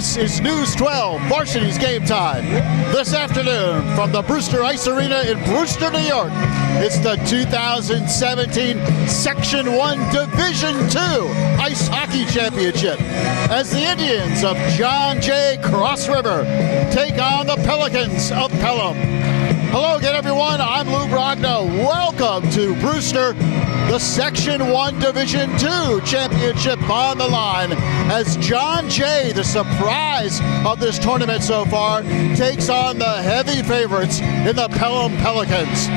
This is News 12, Varsity's Game Time. This afternoon from the Brewster Ice Arena in Brewster, New York, it's the 2017 Section 1 Division II Ice Hockey Championship as the Indians of John Jay Cross River take on the Pelicans of Pelham. Hello again, everyone. I'm Lou Brogno. Welcome to Brewster. The Section 1 Division II Championship on the line as John Jay, the surprise of this tournament so far, takes on the heavy favorites in the Pelham Pelicans.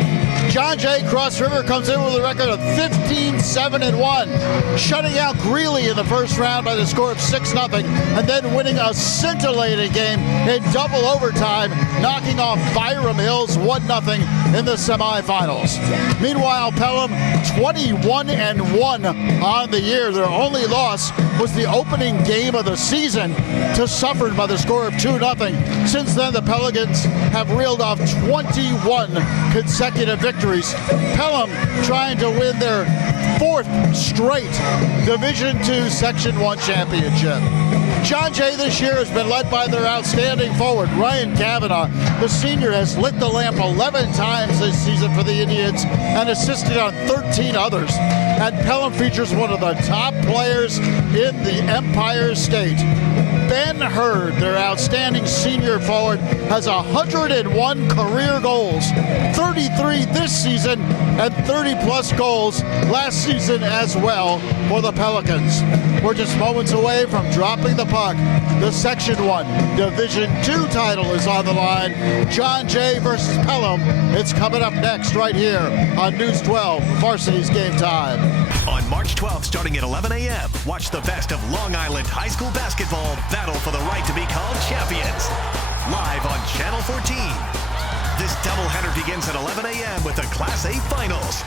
John Jay Cross River comes in with a record of 15-7-1, shutting out Greeley in the first round by the score of 6-0, and then winning a scintillating game in double overtime, knocking off Byram Hills 1-0 in the semifinals. Meanwhile, Pelham 21-1 on the year. Their only loss was the opening game of the season to Suffolk by the score of 2-0. Since then, the Pelicans have reeled off 21 consecutive victories. Pelham trying to win their fourth straight Division II Section 1 championship. John Jay this year has been led by their outstanding forward, Ryan Kavanaugh. The senior has lit the lamp 11 times this season for the Indians and assisted on 13 others. And Pelham features one of the top players in the Empire State. Ben Hurd, their outstanding senior forward, has 101 career goals, 33 this season, and 30-plus goals last season as well for the Pelicans. We're just moments away from dropping the puck. The Section 1 Division II title is on the line. John Jay versus Pelham. It's coming up next right here on News 12, Varsity's Game Time. On March 12th, starting at 11 a.m., watch the best of Long Island high school basketball battle for the right to be called champions. Live on Channel 14. This doubleheader begins at 11 a.m. with the Class A Finals,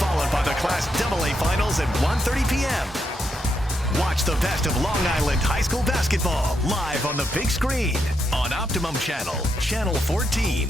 followed by the Class AA Finals at 1:30 p.m. Watch the best of Long Island high school basketball live on the big screen on Optimum Channel, Channel 14.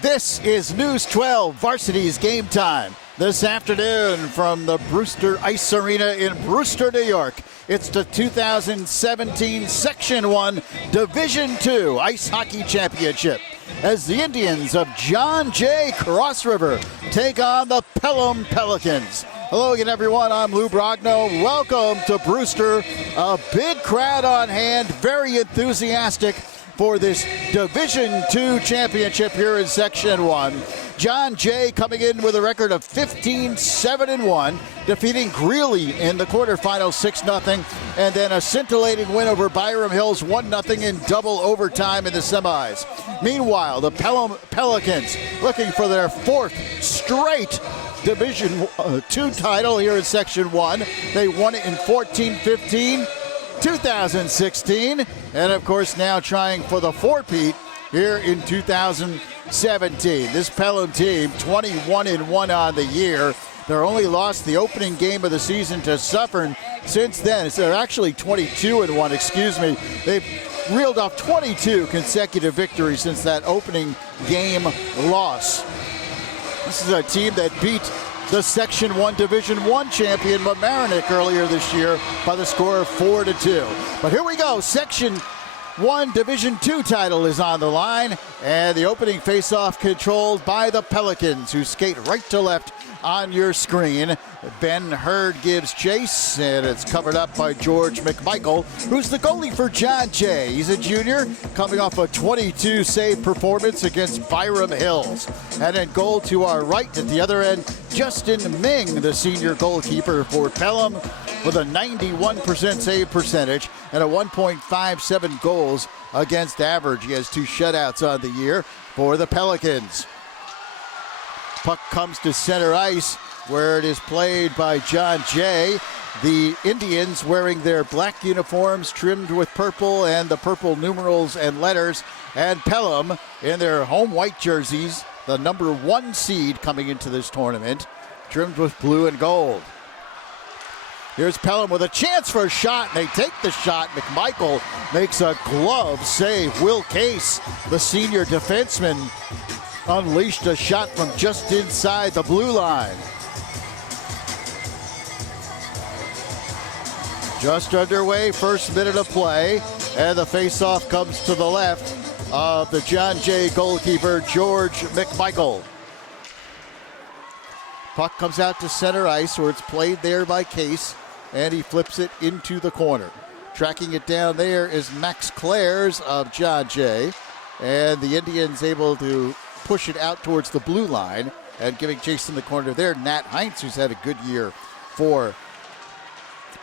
This is News 12, Varsity's Game Time. This afternoon from the Brewster Ice Arena in Brewster, New York. It's the 2017 Section 1 Division II Ice Hockey Championship as the Indians of John Jay Cross River take on the Pelham Pelicans. Hello again, everyone. I'm Lou Brogno. Welcome to Brewster. A big crowd on hand, very enthusiastic for this Division II championship here in Section 1. John Jay coming in with a record of 15-7-1, defeating Greeley in the quarterfinals 6-0, and then a scintillating win over Byram Hills 1-0 in double overtime in the semis. Meanwhile, the Pelham Pelicans looking for their fourth straight Division II title here in Section 1. They won it in 14-15. 2016, and of course now trying for the four-peat here in 2017. This Pelham team 21-1 on the year. They're only lost the opening game of the season to Suffolk. Since then, they're actually 22-1, excuse me. They've reeled off 22 consecutive victories since that opening game loss. This is a team that beat the Section 1 Division I champion Mamaroneck earlier this year by the score of 4-2. But here we go. Section 1 Division II title is on the line, and the opening faceoff controlled by the Pelicans, who skate right to left on your screen. Ben Hurd gives chase, and it's covered up by George McMichael, who's the goalie for John Jay. He's a junior coming off a 22-save performance against Byram Hills. And in goal to our right at the other end, Justin Ming, the senior goalkeeper for Pelham, with a 91% save percentage and a 1.57 goals against average. He has 2 shutouts on the year for the Pelicans. Puck comes to center ice, where it is played by John Jay. The Indians wearing their black uniforms trimmed with purple and the purple numerals and letters, and Pelham in their home white jerseys, the number 1 seed coming into this tournament, trimmed with blue and gold. Here's Pelham with a chance for a shot, and they take the shot. McMichael makes a glove save. Will Case, the senior defenseman, unleashed a shot from just inside the blue line. Just underway, first minute of play, and the face-off comes to the left of the John Jay goalkeeper, George McMichael. Puck comes out to center ice where it's played there by Case, and he flips it into the corner. Tracking it down there is Max Clares of John Jay, and the Indians able to push it out towards the blue line, and giving chase in the corner there, Nat Heinz, who's had a good year for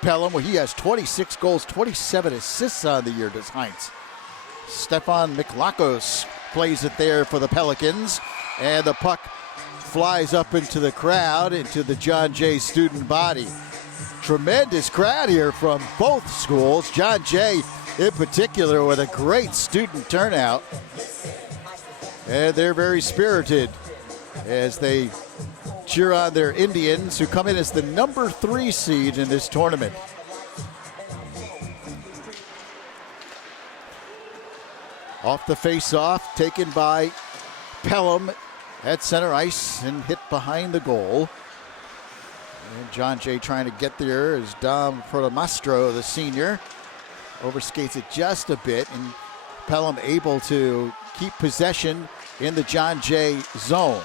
Pelham, where he has 26 goals, 27 assists on the year, does Heinz. Stefan Miklakos plays it there for the Pelicans, and the puck flies up into the crowd, into the John Jay student body. Tremendous crowd here from both schools. John Jay in particular with a great student turnout. And they're very spirited as they cheer on their Indians, who come in as the number 3 seed in this tournament. Off the face-off, taken by Pelham at center ice and hit behind the goal. And John Jay trying to get there as Dom Protomastro, the senior, overskates it just a bit, and Pelham able to keep possession in the John Jay zone.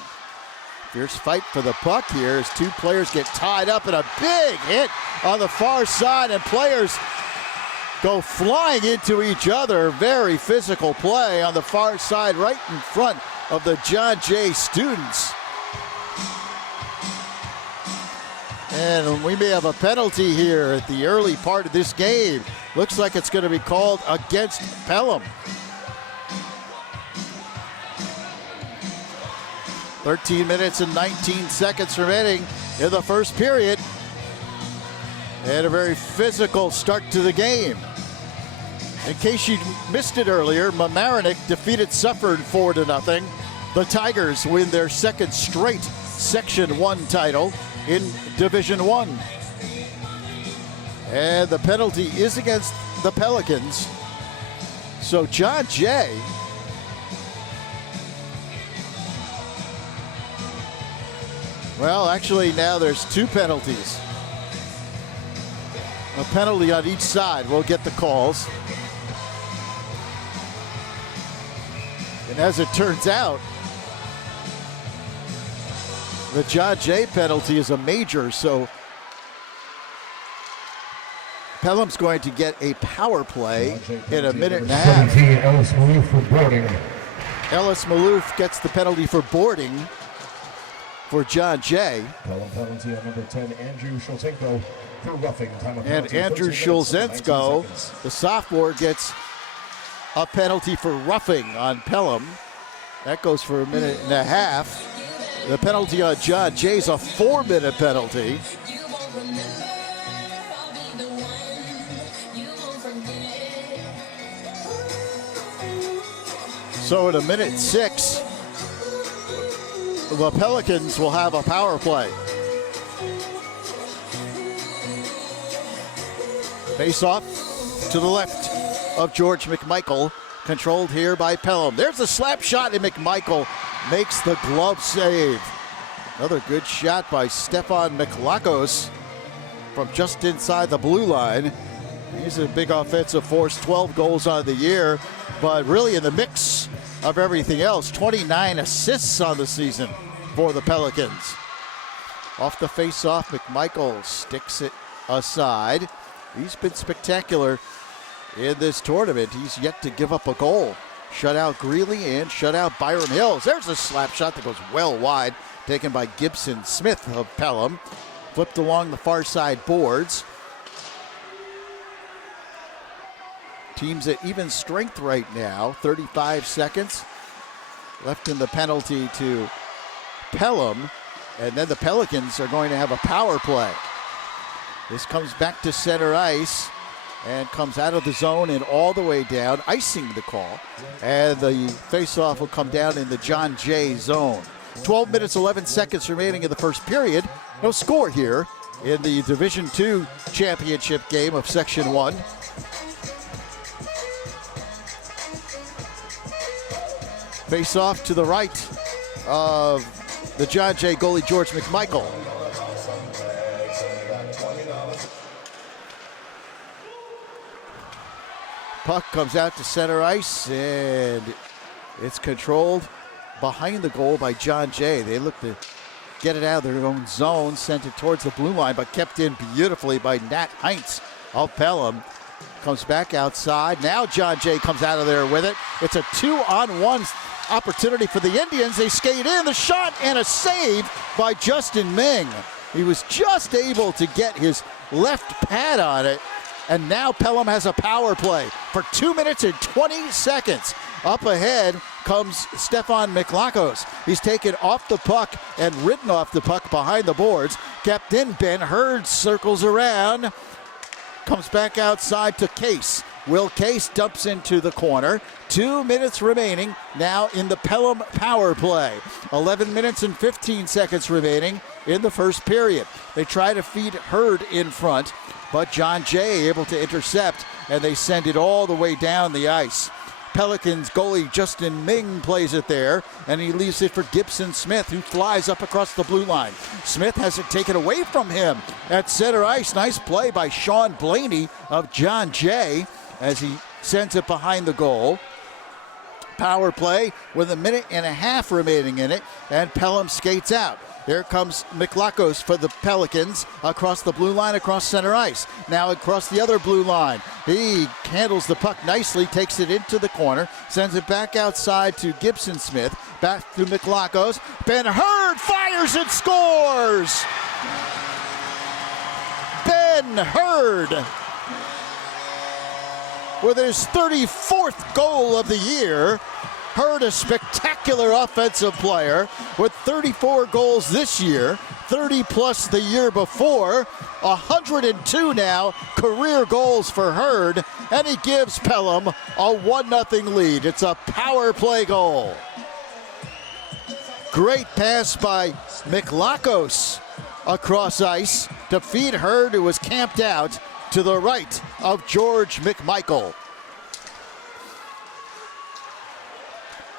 Fierce fight for the puck here as two players get tied up, and a big hit on the far side, and players go flying into each other. Very physical play on the far side right in front of the John Jay students. And we may have a penalty here at the early part of this game. Looks like it's going to be called against Pelham. 13 minutes and 19 seconds remaining in the first period. And a very physical start to the game. In case you missed it earlier, Mamaroneck defeated Suffern 4-0. The Tigers win their second straight Section 1 title in Division 1. And the penalty is against the Pelicans. So John Jay well, actually now there's 2 penalties. A penalty on each side. We'll get the calls. And as it turns out, the John Jay penalty is a major, so Pelham's going to get a power play in a minute and a half. Ellis Malouf for boarding. Ellis Malouf gets the penalty for boarding for John Jay. Pelham penalty on number 10, Andrew Schulzenko for roughing. And Andrew Schulzenko, the sophomore, gets a penalty for roughing on Pelham. That goes for a minute and a half. The penalty on John Jay's a 4-minute penalty. So in a minute 6, the Pelicans will have a power play. Face off to the left of George McMichael, controlled here by Pelham. There's a slap shot, and McMichael makes the glove save. Another good shot by Stefan Miklakos from just inside the blue line. He's a big offensive force, 12 goals on the year, but really in the mix of everything else, 29 assists on the season for the Pelicans. Off the face-off, McMichael sticks it aside. He's been spectacular in this tournament. He's yet to give up a goal. Shut out Greeley and shut out Byram Hills. There's a slap shot that goes well wide, taken by Gibson Smith of Pelham. Flipped along the far side boards. Teams at even strength right now. 35 seconds left in the penalty to Pelham. And then the Pelicans are going to have a power play. This comes back to center ice and comes out of the zone and all the way down, icing the call. And the faceoff will come down in the John Jay zone. 12 minutes, 11 seconds remaining in the first period. No score here in the Division II championship game of Section 1. Face-off to the right of the John Jay goalie, George McMichael. Puck comes out to center ice, and it's controlled behind the goal by John Jay. They look to get it out of their own zone, sent it towards the blue line, but kept in beautifully by Nat Heinz of Pelham. Comes back outside. Now John Jay comes out of there with it. It's a 2-on-1 opportunity for the Indians. They skate in, the shot, and a save by Justin Ming. He was just able to get his left pad on it. And now Pelham has a power play for 2 minutes and 20 seconds. Up ahead comes Stefan Miklakos. He's taken off the puck and ridden off the puck behind the boards. Captain Ben Hurd circles around. Comes back outside to Case. Will Case dumps into the corner. 2 minutes remaining now in the Pelham power play. 11 minutes and 15 seconds remaining in the first period. They try to feed Hurd in front, but John Jay able to intercept, and they send it all the way down the ice. Pelicans goalie Justin Ming plays it there, and he leaves it for Gibson Smith, who flies up across the blue line. Smith has it taken away from him at center ice. Nice play by Sean Blaney of John Jay as he sends it behind the goal. Power play with 1.5 minutes remaining in it, and Pelham skates out. Here comes Miklakos for the Pelicans across the blue line, across center ice. Now across the other blue line. He handles the puck nicely, takes it into the corner, sends it back outside to Gibson Smith. Back to Miklakos. Ben Hurd fires and scores! Ben Hurd with his 34th goal of the year. Hurd, a spectacular offensive player with 34 goals this year, 30 plus the year before, 102 now career goals for Hurd, and he gives Pelham a 1-0 lead. It's a power play goal. Great pass by Miklakos across ice to feed Hurd, who was camped out to the right of George McMichael.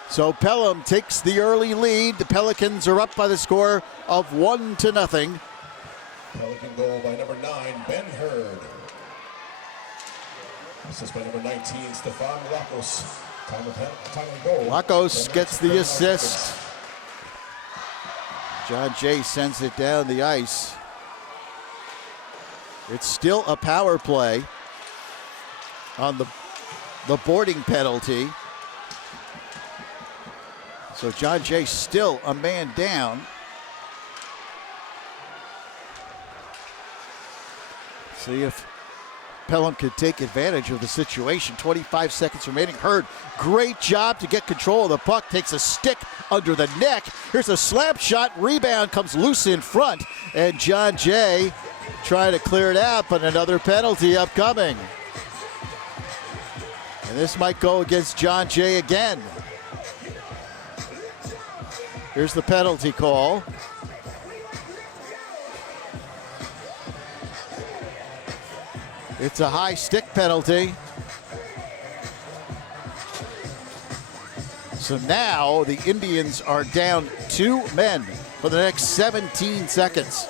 So Pelham takes the early lead. The Pelicans are up by the score of 1-0. Pelican goal by number 9, Ben Hurd. Assist by number 19, Stefan Miklakos. Time of goal. Miklakos gets the assist. John Jay sends it down the ice. It's still a power play on the boarding penalty. So John Jay still a man down. See if Pelham could take advantage of the situation. 25 seconds remaining. Hurd, great job to get control of the puck. Takes a stick under the neck. Here's a slap shot. Rebound comes loose in front. And John Jay trying to clear it out, but another penalty upcoming. And this might go against John Jay again. Here's the penalty call. It's a high stick penalty. So now the Indians are down 2 men for the next 17 seconds.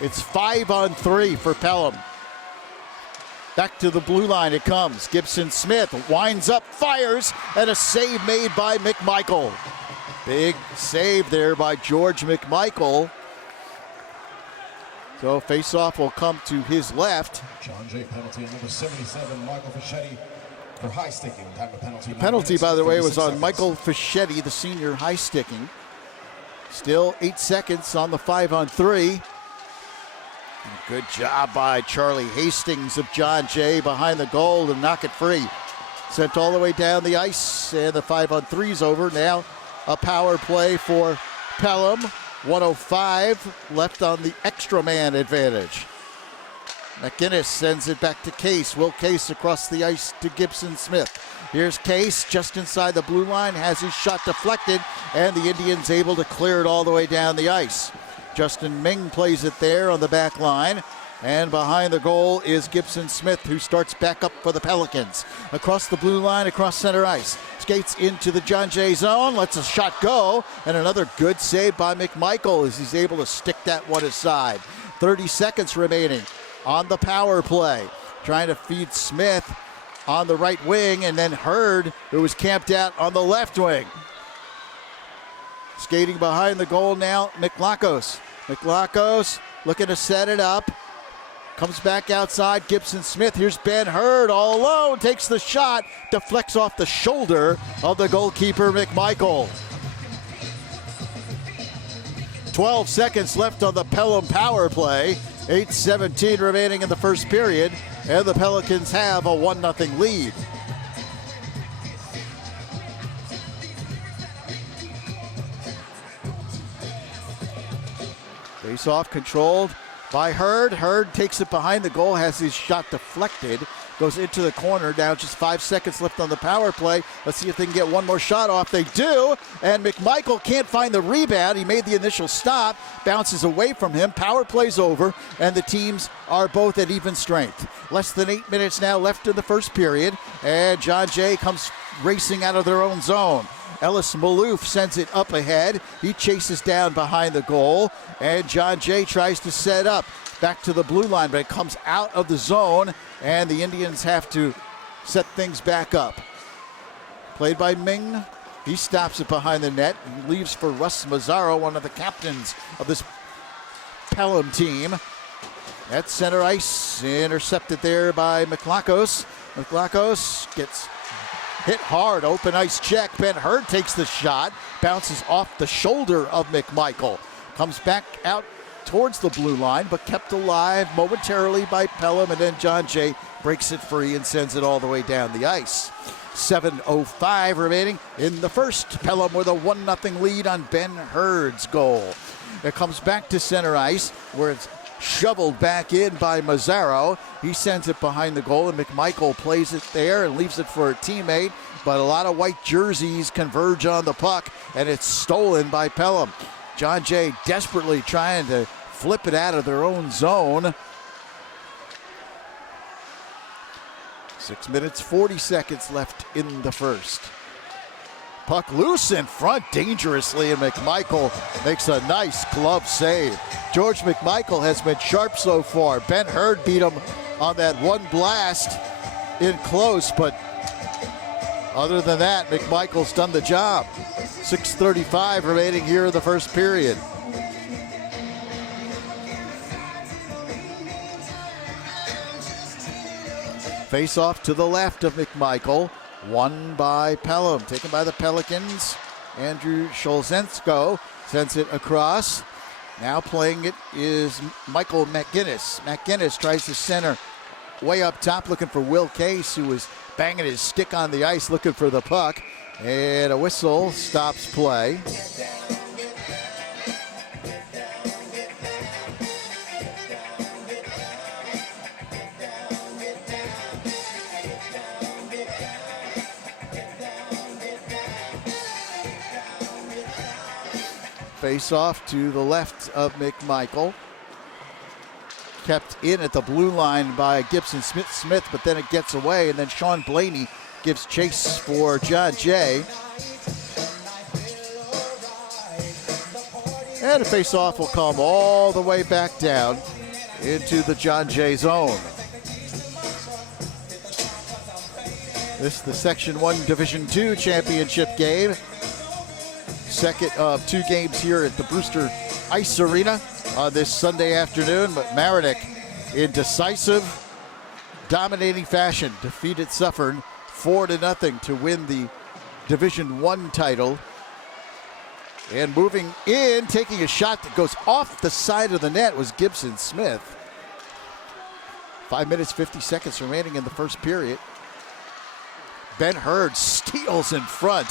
It's 5-on-3 for Pelham. Back to the blue line it comes. Gibson Smith winds up, fires, and a save made by McMichael. Big save there by George McMichael. So face-off will come to his left. John Jay penalty, number 77, Michael Fischetti for high sticking. Time of penalty. The penalty, by the way, was on seconds. Michael Fischetti, the senior high sticking. Still 8 seconds on the 5-on-3. Good job by Charlie Hastings of John Jay behind the goal to knock it free. Sent all the way down the ice, and the 5-on-3's over. Now a power play for Pelham. 1:05 left on the extra man advantage. McInnes sends it back to Case. Will Case across the ice to Gibson Smith. Here's Case just inside the blue line, has his shot deflected, and the Indians able to clear it all the way down the ice. Justin Ming plays it there on the back line. And behind the goal is Gibson Smith, who starts back up for the Pelicans. Across the blue line, across center ice. Skates into the John Jay zone, lets a shot go. And another good save by McMichael as he's able to stick that one aside. 30 seconds remaining on the power play. trying to feed Smith on the right wing, and then Hurd, who was camped out on the left wing. Skating behind the goal now, McLachos. McLachos looking to set it up. Comes back outside, Gibson Smith. Here's Ben Hurd all alone, takes the shot, deflects off the shoulder of the goalkeeper, McMichael. 12 seconds left on the Pelham power play. 8:17 remaining in the first period, and the Pelicans have a 1-0 lead. Face-off controlled by Hurd. Hurd takes it behind the goal, has his shot deflected, goes into the corner. Now just 5 seconds left on the power play. Let's see if they can get one more shot off. They do, and McMichael can't find the rebound. He made the initial stop, bounces away from him. Power play's over, and the teams are both at even strength. Less than 8 minutes now left in the first period, and John Jay comes racing out of their own zone. Ellis Malouf sends it up ahead. He chases down behind the goal, and John Jay tries to set up back to the blue line, but it comes out of the zone, and the Indians have to set things back up. Played by Ming. He stops it behind the net and leaves for Russ Mazzaro, one of the captains of this Pelham team. At center ice, intercepted there by McLachos. McLachos gets hit hard, open ice check. Ben Hurd takes the shot, bounces off the shoulder of McMichael. Comes back out towards the blue line, but kept alive momentarily by Pelham, and then John Jay breaks it free and sends it all the way down the ice. 7:05 remaining in the first. Pelham with a 1-0 lead on Ben Hurd's goal. It comes back to center ice, where it's shoveled back in by Mazzaro. He sends it behind the goal, and McMichael plays it there and leaves it for a teammate, but a lot of white jerseys converge on the puck, and it's stolen by Pelham. John Jay desperately trying to flip it out of their own zone. 6 minutes, 40 seconds left in the first. Puck loose in front dangerously, and McMichael makes a nice glove save. George McMichael has been sharp so far. Ben Hurd beat him on that one blast in close, but other than that, McMichael's done the job. 6:35 remaining here in the first period. Face off to the left of McMichael. Won by Pelham, taken by the Pelicans. Andrew Sholzensko sends it across. Now playing it is Michael McGinnis. McGinnis tries to center way up top, looking for Will Case, who was banging his stick on the ice looking for the puck. And a whistle stops play. Face off to the left of McMichael. Kept in at the blue line by Gibson Smith, but then it gets away, and then Sean Blaney gives chase for John Jay. And a face off will come all the way back down into the John Jay zone. This is the Section 1 Division 2 championship game. Second of two games here at the Brewster Ice Arena on this Sunday afternoon. But Marinich, in decisive, dominating fashion, defeated Suffern 4-0 to win the Division 1 title. And moving in, taking a shot that goes off the side of the net was Gibson Smith. 5 minutes, 50 seconds remaining in the first period. Ben Hurd steals in front.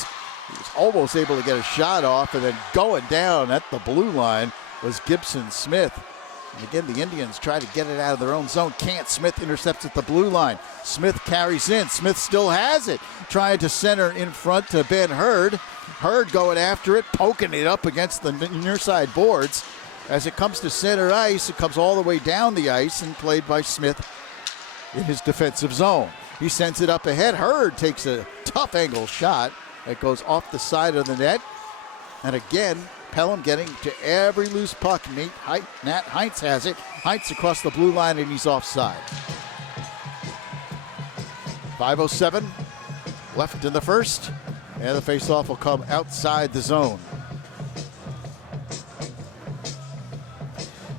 He was almost able to get a shot off, and then going down at the blue line was Gibson Smith. And again, the Indians try to get it out of their own zone. Can't. Smith intercepts at the blue line. Smith carries in. Smith still has it. Trying to center in front to Ben Hurd. Hurd going after it, poking it up against the near side boards. As it comes to center ice, it comes all the way down the ice and played by Smith in his defensive zone. He sends it up ahead. Hurd takes a tough angle shot. It goes off the side of the net. And again, Pelham getting to every loose puck. Nat Heinz has it. Heinz across the blue line, and he's offside. 5:07 left in the first, and the faceoff will come outside the zone.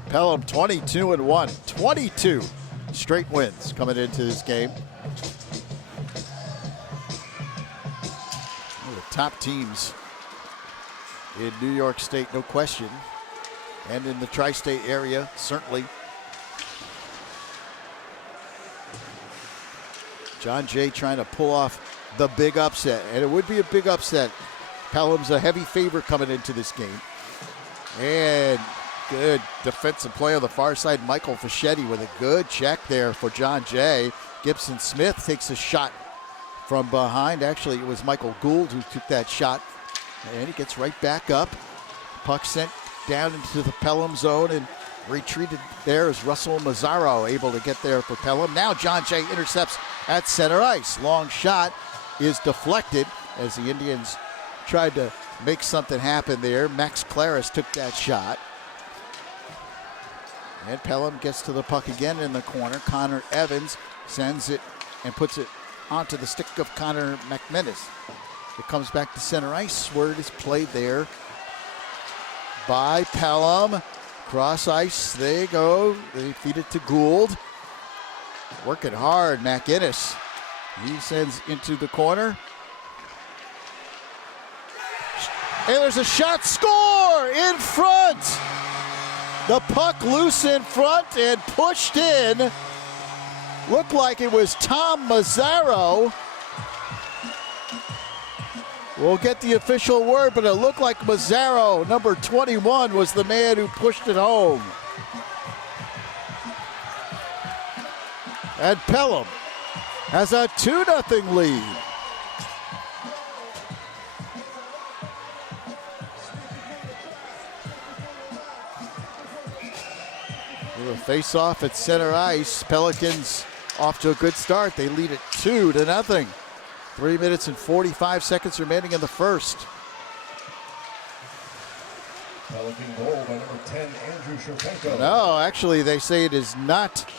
Pelham 22-1, 22 straight wins coming into this game. One of the top teams in New York State, no question, and in the tri-state area, certainly. John Jay trying to pull off the big upset, and it would be a big upset. Pelham's a heavy favorite coming into this game. And good defensive play on the far side. Michael Fischetti with a good check there for John Jay. Gibson Smith takes a shot from behind. Actually, it was Michael Gould who took that shot. And he gets right back up. Puck sent down into the Pelham zone and retreated there as Russell Mazzaro able to get there for Pelham. Now John Jay intercepts at center ice. Long shot is deflected as the Indians tried to make something happen there. Max Claris took that shot. And Pelham gets to the puck again in the corner. Connor Evans sends it and puts it onto the stick of Connor McManus. It comes back to center ice where it is played there by Pelham. Cross ice, they go. They feed it to Gould. Working hard, McInnes. He sends into the corner. And there's a shot, score in front. The puck loose in front and pushed in. Looked like it was Tom Mazzaro. We'll get the official word, but it looked like Mazzaro, number 21, was the man who pushed it home. And Pelham has a 2-0 lead. With a face-off at center ice, Pelicans off to a good start. They lead it 2-0. 3 minutes and 45 seconds remaining in the first. Pelican goal by number 10, Andrew Shevchenko. No, actually, they say it is not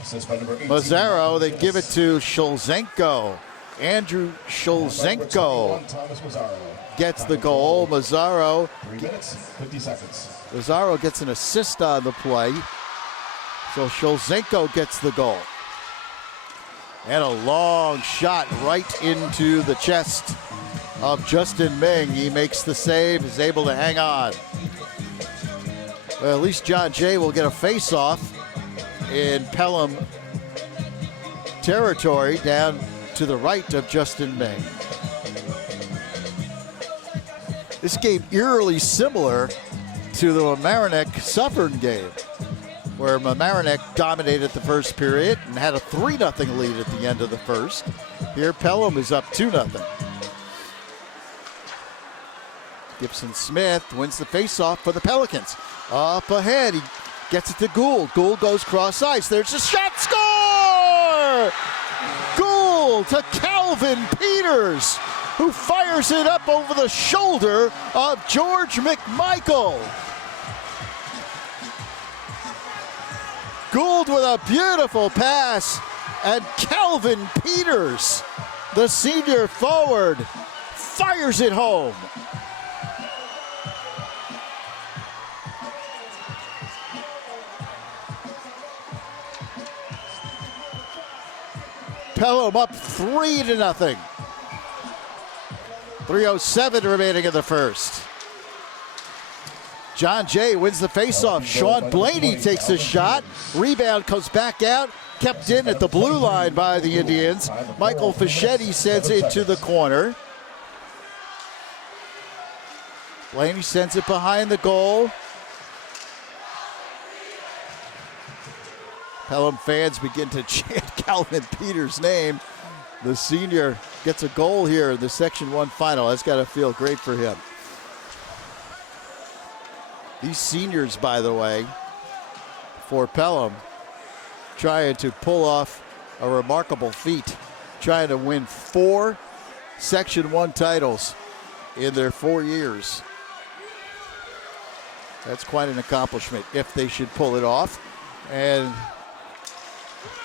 Assist by number 18, Mazzaro. They give it to Shulzenko. Andrew by number Shulzenko 21, Thomas Mazzaro. gets the goal. Mazzaro 3 minutes, 50 seconds. Mazzaro gets an assist on the play. So Shulzenko gets the goal. And a long shot right into the chest of Justin Ming. He makes the save, is able to hang on. Well, at least John Jay will get a face-off in Pelham territory down to the right of Justin Ming. This game eerily similar to the Mamaroneck-Suffern game, where Mamaroneck dominated the first period and had a 3-0 lead at the end of the first. Here, Pelham is up 2-0. Gibson Smith wins the faceoff for the Pelicans. Up ahead, he gets it to Gould. Gould goes cross ice. There's a shot, score! Gould to Calvin Peters, who fires it up over the shoulder of George McMichael. Gould with a beautiful pass, and Calvin Peters, the senior forward, fires it home. Pelham up 3-0. 3:07 remaining in the first. John Jay wins the faceoff. Sean Blaney takes a shot. Rebound comes back out. Kept in at the blue line by the Indians. Michael Fischetti sends it to the corner. Blaney sends it behind the goal. Pelham fans begin to chant Calvin Peters' name. The senior gets a goal here in the Section 1 final. That's got to feel great for him. These seniors, by the way, for Pelham, trying to pull off a remarkable feat, trying to win 4 Section 1 titles in their 4 years. That's quite an accomplishment if they should pull it off. And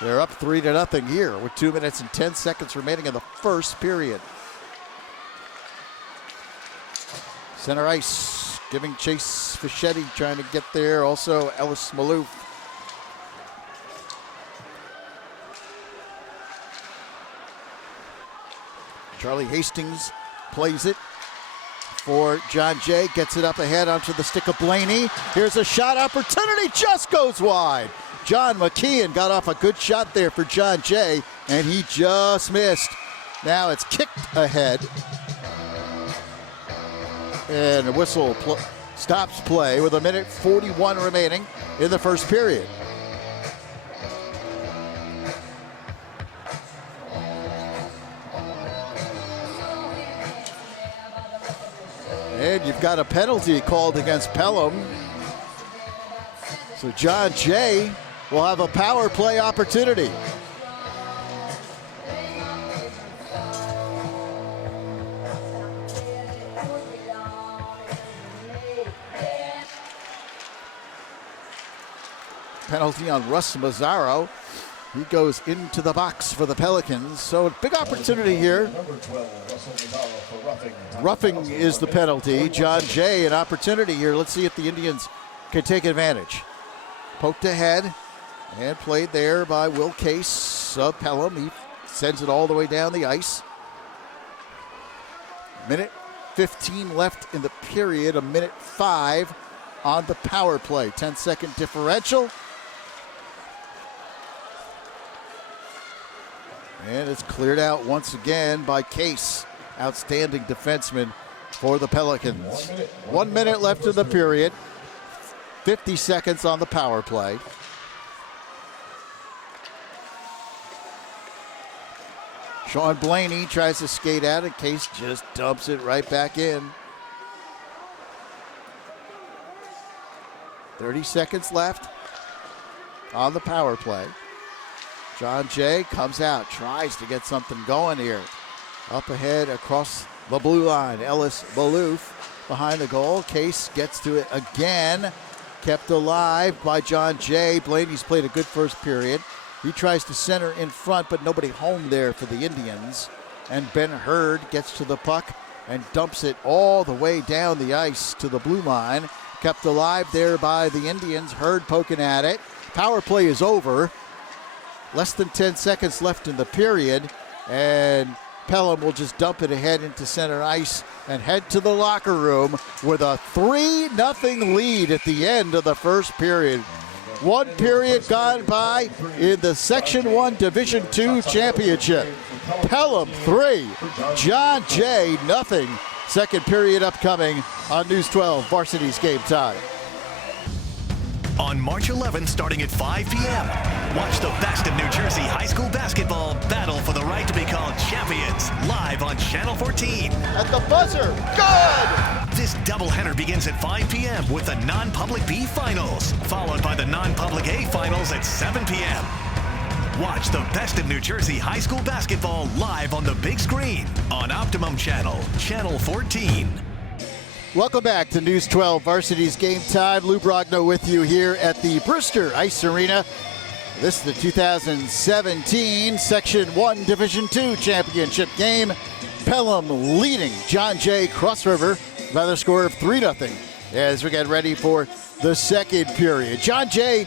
They're up 3-0 here with 2 minutes and 10 seconds remaining in the first period. Center ice, giving chase Fischetti, trying to get there. Also Ellis Maloof. Charlie Hastings plays it for John Jay. Gets it up ahead onto the stick of Blaney. Here's a shot opportunity, just goes wide. John McKeon got off a good shot there for John Jay, and he just missed. Now it's kicked ahead. And a whistle stops play with 1:41 remaining in the first period. And you've got a penalty called against Pelham. So John Jay will have a power play opportunity. Penalty on Russ Mazzaro. He goes into the box for the Pelicans. So a big opportunity here. Roughing is the penalty. John Jay, an opportunity here. Let's see if the Indians can take advantage. Poked ahead and played there by Will Case of Pelham. He sends it all the way down the ice. 1:15 left in the period. 1:05 on the power play. 10-second differential. And it's cleared out once again by Case. Outstanding defenseman for the Pelicans. 1 minute left in the period. 50 seconds on the power play. Sean Blaney tries to skate out, and Case just dumps it right back in. 30 seconds left on the power play. John Jay comes out, tries to get something going here. Up ahead across the blue line, Ellis Maloof behind the goal. Case gets to it again. Kept alive by John Jay. Blaney's played a good first period. He tries to center in front, but nobody home there for the Indians. And Ben Hurd gets to the puck and dumps it all the way down the ice to the blue line. Kept alive there by the Indians. Hurd poking at it. Power play is over. Less than 10 seconds left in the period, and Pelham will just dump it ahead into center ice and head to the locker room with a 3-0 lead at the end of the first period. One period gone by in the Section 1 Division II Championship. Pelham 3, John Jay 0. Second period upcoming on News 12, Varsity's Game Time. On March 11th, starting at 5 p.m., watch the best of New Jersey high school basketball battle for the right to be called champions live on Channel 14. At the buzzer, good! This doubleheader begins at 5 p.m. with the non-public B finals, followed by the non-public A finals at 7 p.m. Watch the best of New Jersey high school basketball live on the big screen on Optimum Channel, Channel 14. Welcome back to News 12 Varsity's Game Time. Lou Brogno with you here at the Brewster Ice Arena. This is the 2017 Section 1 Division II Championship game. Pelham leading John Jay Cross River by the score of 3-0 as we get ready for the second period. John Jay,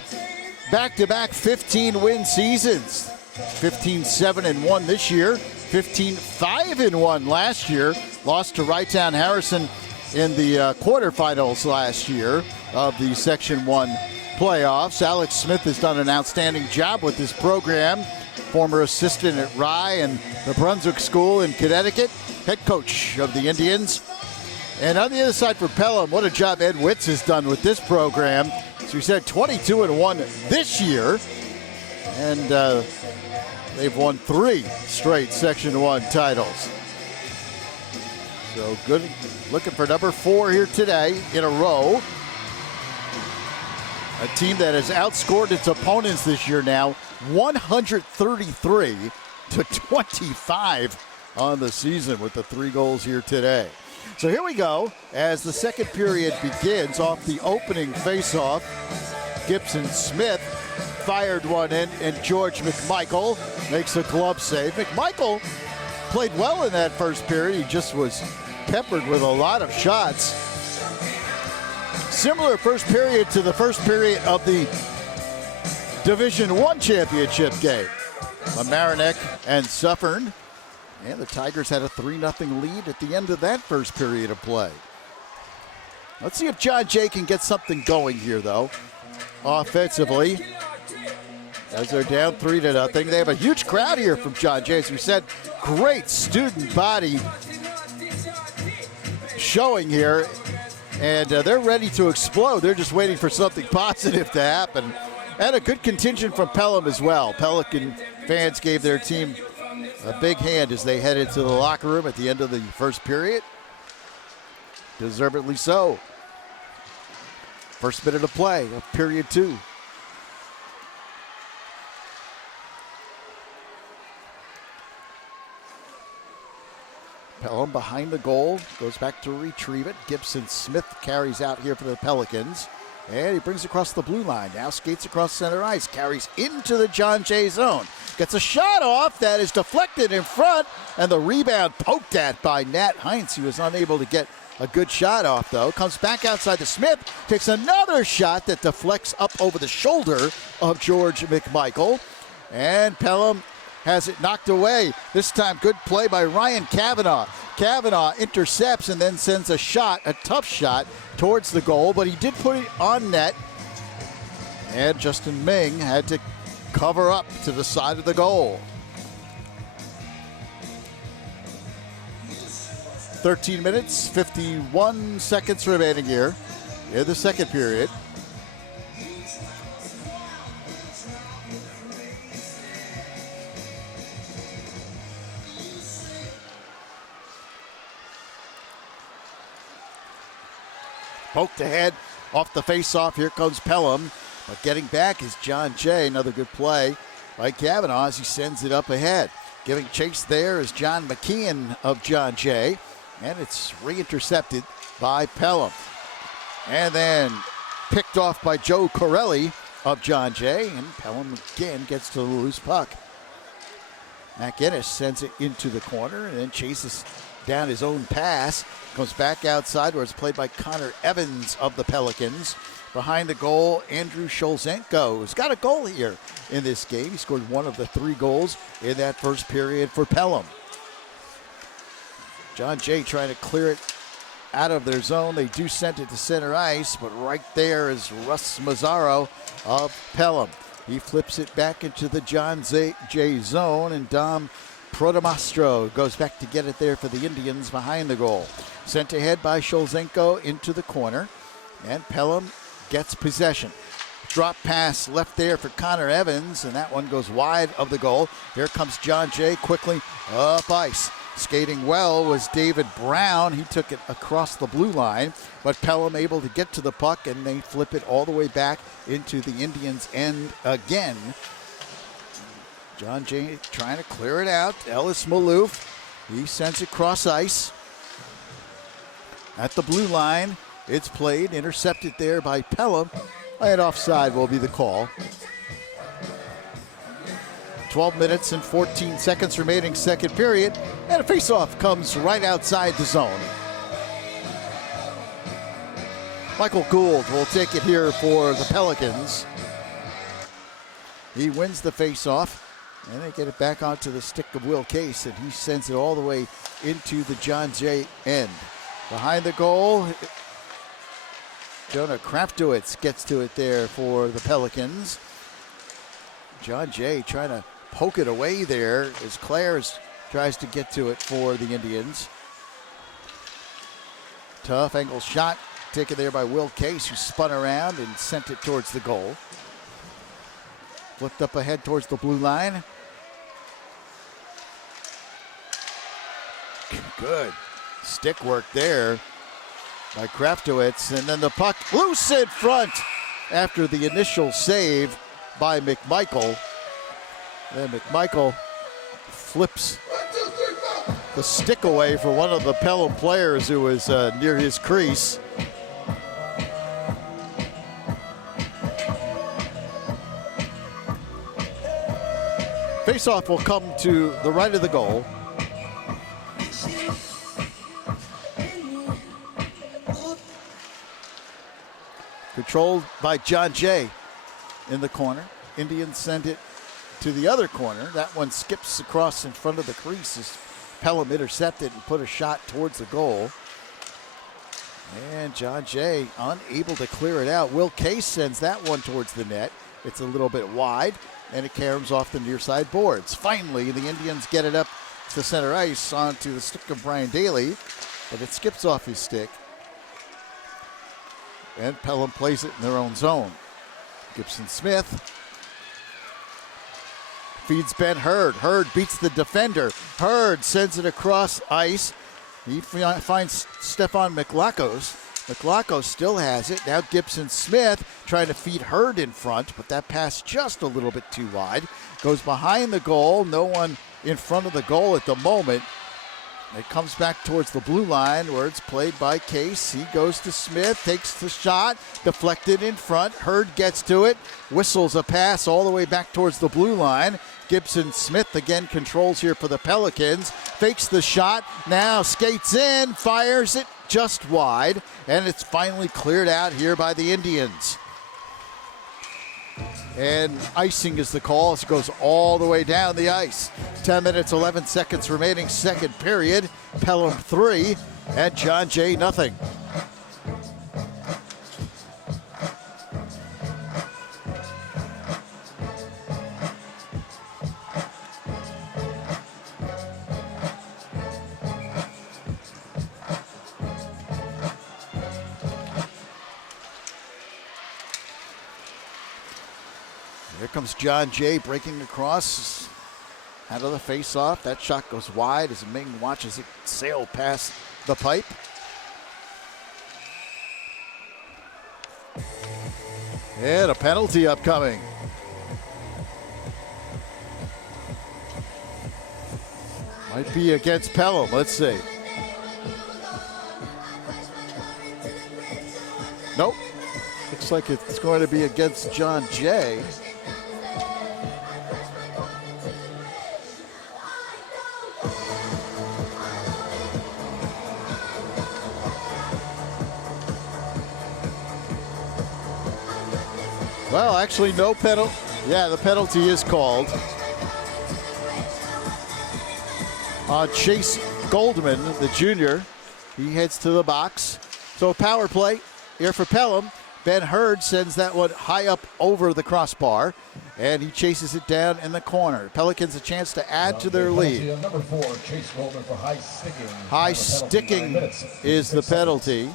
back-to-back 15-win seasons. 15-7-1 this year, 15-5-1 last year. Lost to Wrighttown Harrison in the quarterfinals last year of the Section 1 playoffs. Alex Smith has done an outstanding job with this program. Former assistant at Rye and the Brunswick School in Connecticut, head coach of the Indians. And on the other side for Pelham, what a job Ed Witz has done with this program. So he said 22-1 this year, and they've won 3 straight Section 1 titles. So good, looking for number 4 here today in a row. A team that has outscored its opponents this year now, 133-25 on the season with the 3 goals here today. So here we go as the second period begins off the opening faceoff. Gibson Smith fired one in, and George McMichael makes a glove save. McMichael played well in that first period. He just was peppered with a lot of shots. Similar first period to the first period of the Division I championship game. Mamaroneck and Suffern. And the Tigers had a 3-0 lead at the end of that first period of play. Let's see if John Jay can get something going here, though, offensively. As they're down 3-0. They have a huge crowd here from John Jay. As we said, great student body showing here. And they're ready to explode. They're just waiting for something positive to happen. And a good contingent from Pelham as well. Pelican fans gave their team a big hand as they headed to the locker room at the end of the first period. Deservedly so. First minute of play of period 2. Pelham behind the goal, goes back to retrieve it. Gibson Smith carries out here for the Pelicans. And he brings across the blue line. Now skates across center ice. Carries into the John Jay zone. Gets a shot off that is deflected in front. And the rebound poked at by Nat Heinz. He was unable to get a good shot off, though. Comes back outside to Smith. Takes another shot that deflects up over the shoulder of George McMichael. And Pelham has it knocked away. This time, good play by Ryan Kavanaugh. Kavanaugh intercepts and then sends a shot, a tough shot, towards the goal, but he did put it on net. And Justin Ming had to cover up to the side of the goal. 13 minutes, 51 seconds remaining here in the second period. Poked ahead off the face-off. Here comes Pelham. But getting back is John Jay. Another good play by Kavanaugh as he sends it up ahead. Giving chase there is John McKeon of John Jay. And it's re-intercepted by Pelham. And then picked off by Joe Corelli of John Jay. And Pelham again gets to the loose puck. McInnes sends it into the corner and then chases down his own pass. Comes back outside where it's played by Connor Evans of the Pelicans. Behind the goal, Andrew Sholzenko, who's got a goal here in this game. He scored one of the 3 goals in that first period for Pelham. John Jay trying to clear it out of their zone. They do send it to center ice, but right there is Russ Mazzaro of Pelham. He flips it back into the John Jay zone, and Dom Protomastro goes back to get it there for the Indians behind the goal. Sent ahead by Sholzenko into the corner, and Pelham gets possession. Drop pass left there for Connor Evans, and that one goes wide of the goal. Here comes John Jay quickly up ice. Skating well was David Brown. He took it across the blue line, but Pelham able to get to the puck, and they flip it all the way back into the Indians' end again. John Jay trying to clear it out. Ellis Malouf, he sends it cross ice. At the blue line, it's played, intercepted there by Pelham, and offside will be the call. 12 minutes and 14 seconds remaining second period, and a faceoff comes right outside the zone. Michael Gould will take it here for the Pelicans. He wins the faceoff, and they get it back onto the stick of Will Case, and he sends it all the way into the John Jay end. Behind the goal, Jonah Kraftowitz gets to it there for the Pelicans. John Jay trying to poke it away there as Clares tries to get to it for the Indians. Tough angle shot taken there by Will Case, who spun around and sent it towards the goal. Flipped up ahead towards the blue line. Good stick work there by Kraftowitz, and then the puck loose in front after the initial save by McMichael. Then McMichael flips the stick away for one of the Pelham players who was near his crease. Face-off will come to the right of the goal. Controlled by John Jay in the corner. Indians send it to the other corner. That one skips across in front of the crease as Pelham intercepted and put a shot towards the goal. And John Jay unable to clear it out. Will Case sends that one towards the net. It's a little bit wide, and it caroms off the near side boards. Finally, the Indians get it up to center ice onto the stick of Brian Daly, but it skips off his stick. And Pelham plays it in their own zone. Gibson Smith feeds Ben Hurd. Hurd beats the defender. Hurd sends it across ice. He finds Stefan McLakos. McLakos still has it. Now Gibson Smith trying to feed Hurd in front, but that pass just a little bit too wide. Goes behind the goal. No one in front of the goal at the moment. It comes back towards the blue line where it's played by Case. He goes to Smith, takes the shot, deflected in front. Hurd gets to it, whistles a pass all the way back towards the blue line. Gibson Smith again controls here for the Pelicans. Fakes the shot, now skates in, fires it just wide, and it's finally cleared out here by the Indians. And icing is the call as it goes all the way down the ice. 10 minutes, 11 seconds remaining, second period. Pelham 3 and John Jay nothing. Here comes John Jay breaking across out of the face-off. That shot goes wide as Ming watches it sail past the pipe. And a penalty upcoming. Might be against Pelham. Let's see. Nope. Looks like it's going to be against John Jay. Well, actually, no penalty. Yeah, the penalty is called on Chase Goldman, the junior. He heads to the box. So a power play here for Pelham. Ben Hurd sends that one high up over the crossbar, and he chases it down in the corner. Pelicans a chance to add to their lead. Number 4, Chase Goldman for high sticking. High sticking is the penalty.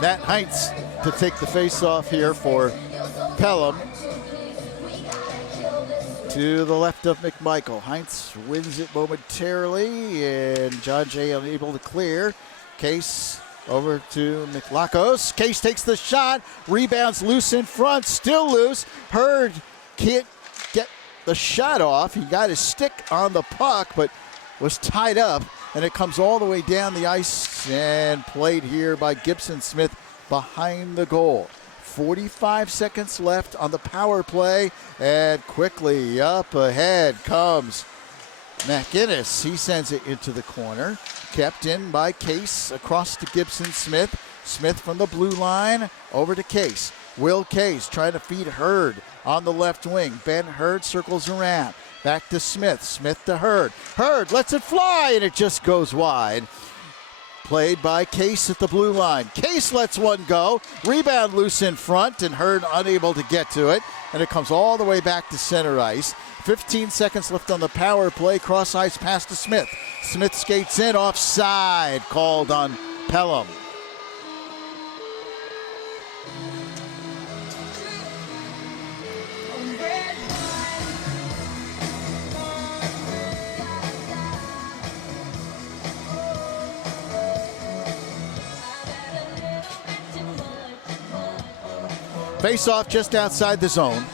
Matt Heinz to take the face-off here for Pelham. To the left of McMichael. Heinz wins it momentarily, and John Jay unable to clear. Case over to McLakos. Case takes the shot, rebounds loose in front, still loose. Hurd can't get the shot off. He got his stick on the puck, but was tied up. And it comes all the way down the ice and played here by Gibson Smith behind the goal. 45 seconds left on the power play, and quickly up ahead comes McInnes. He sends it into the corner. Kept in by Case across to Gibson Smith. Smith from the blue line over to Case. Will Case trying to feed Hurd on the left wing. Ben Hurd circles around. Back to Smith. Smith to Hurd. Hurd lets it fly, and it just goes wide. Played by Case at the blue line. Case lets one go. Rebound loose in front, and Hurd unable to get to it. And it comes all the way back to center ice. 15 seconds left on the power play. Cross ice pass to Smith. Smith skates in, offside. Called on Pelham. Face-off just outside the zone.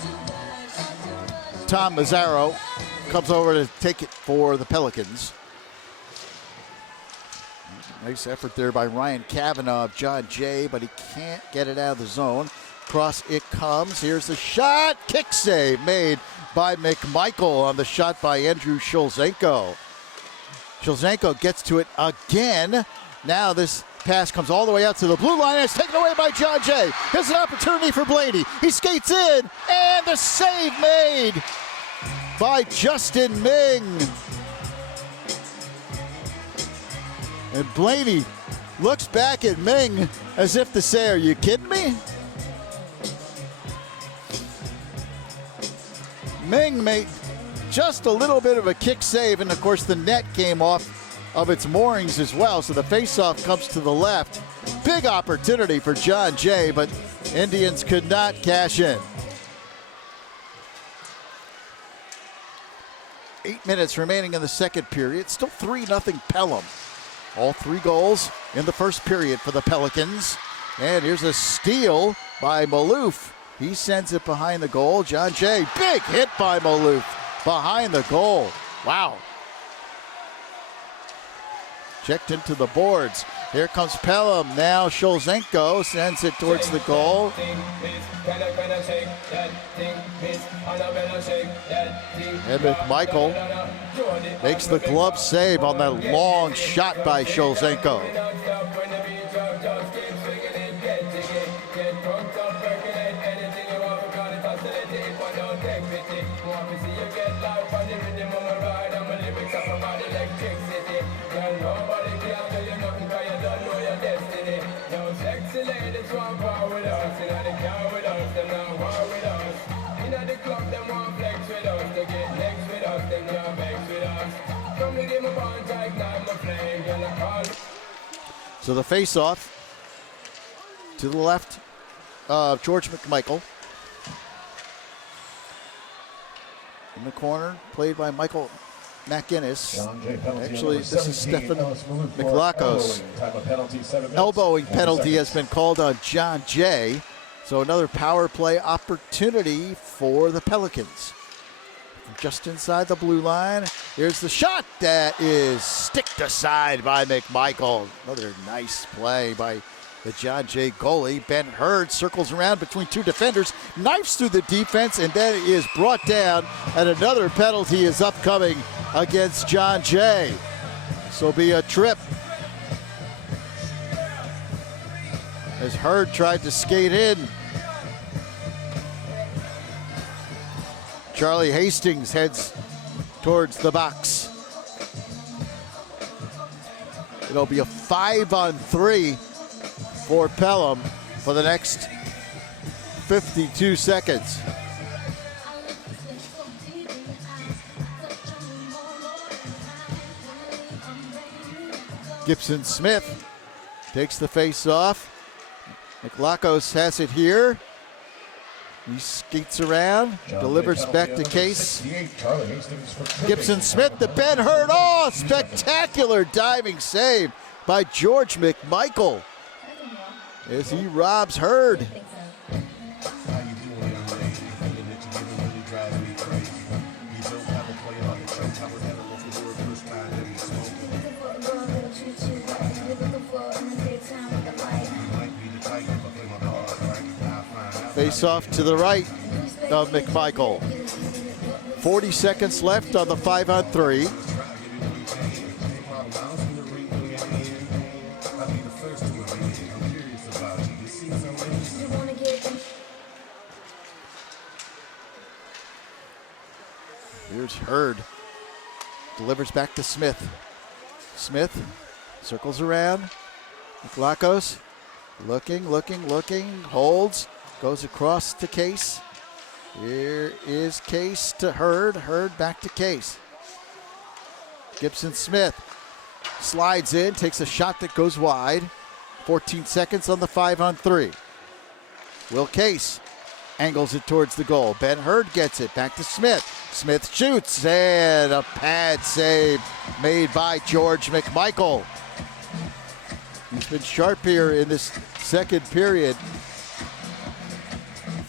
Tom Mazzaro comes over to take it for the Pelicans. Nice effort there by Ryan Kavanaugh of John Jay, but he can't get it out of the zone. Cross it comes. Here's the shot. Kick save made by McMichael on the shot by Andrew Shulzenko. Shulzenko gets to it again. Now this pass comes all the way out to the blue line, and it's taken away by John Jay. Here's an opportunity for Blaney. He skates in, and the save made by Justin Ming. And Blaney looks back at Ming as if to say, are you kidding me? Ming made just a little bit of a kick save, and of course the net came off of its moorings as well, so the faceoff comes to the left. Big opportunity for John Jay, but Indians could not cash in. 8 minutes remaining in the second period. Still 3-0 Pelham. All 3 goals in the first period for the Pelicans. And here's a steal by Maloof. He sends it behind the goal. John Jay, big hit by Maloof behind the goal. Wow. Checked into the boards. Here comes Pelham. Now Shulzenko sends it towards the goal. And McMichael makes the glove save on that long shot by Shulzenko. So the face-off to the left of George McMichael. In the corner, played by Michael McInnes. Actually, this is Stefan McLakos. Elbowing penalty has been called on John Jay. So another power play opportunity for the Pelicans. Just inside the blue line. Here's the shot that is sticked aside by McMichael. Another nice play by the John Jay goalie. Ben Hurd circles around between 2 defenders, knifes through the defense, and then is brought down. And another penalty is upcoming against John Jay. This will be a trip. As Hurd tried to skate in. Charlie Hastings heads towards the box. It'll be a 5-on-3 for Pelham for the next 52 seconds. Gibson Smith takes the face off. McLakos has it here. He skates around, delivers back to Case. Gibson Smith to Ben Hurd. Oh, spectacular diving save by George McMichael as he robs Hurd. Face off to the right of McMichael. 40 seconds left on the 5-on-3. Here's Hurd. Delivers back to Smith. Smith circles around. McLakos looking, holds. Goes across to Case. Here is Case to Hurd. Hurd back to Case. Gibson Smith slides in, takes a shot that goes wide. 14 seconds on the 5-on-3. Will Case angles it towards the goal. Ben Hurd gets it back to Smith. Smith shoots, and a pad save made by George McMichael. He's been sharp here in this second period.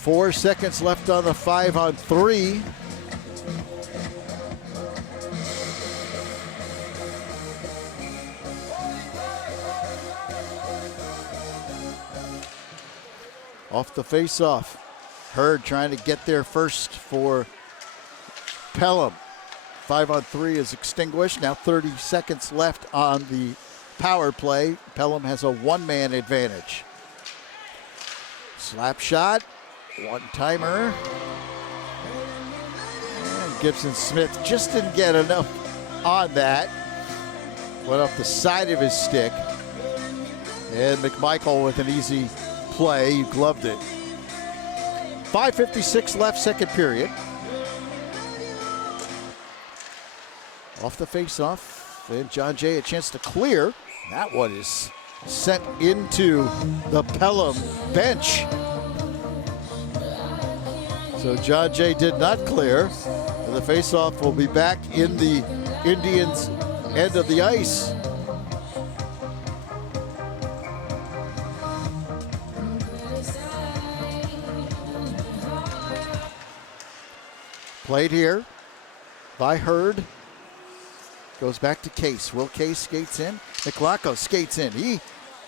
4 seconds left on the 5-on-3. Off the face-off. Hurd trying to get there first for Pelham. 5-on-3 is extinguished. Now 30 seconds left on the power play. Pelham has a one-man advantage. Slap shot. One-timer. And Gibson Smith just didn't get enough on that. Went off the side of his stick. And McMichael with an easy play. He gloved it. 5:56 left, second period. Off the face-off. Then John Jay a chance to clear. That one is sent into the Pelham bench. So John Jay did not clear. And the face-off will be back in the Indians' end of the ice. Played here by Hurd. Goes back to Case. Will Case skates in. McLaco skates in. He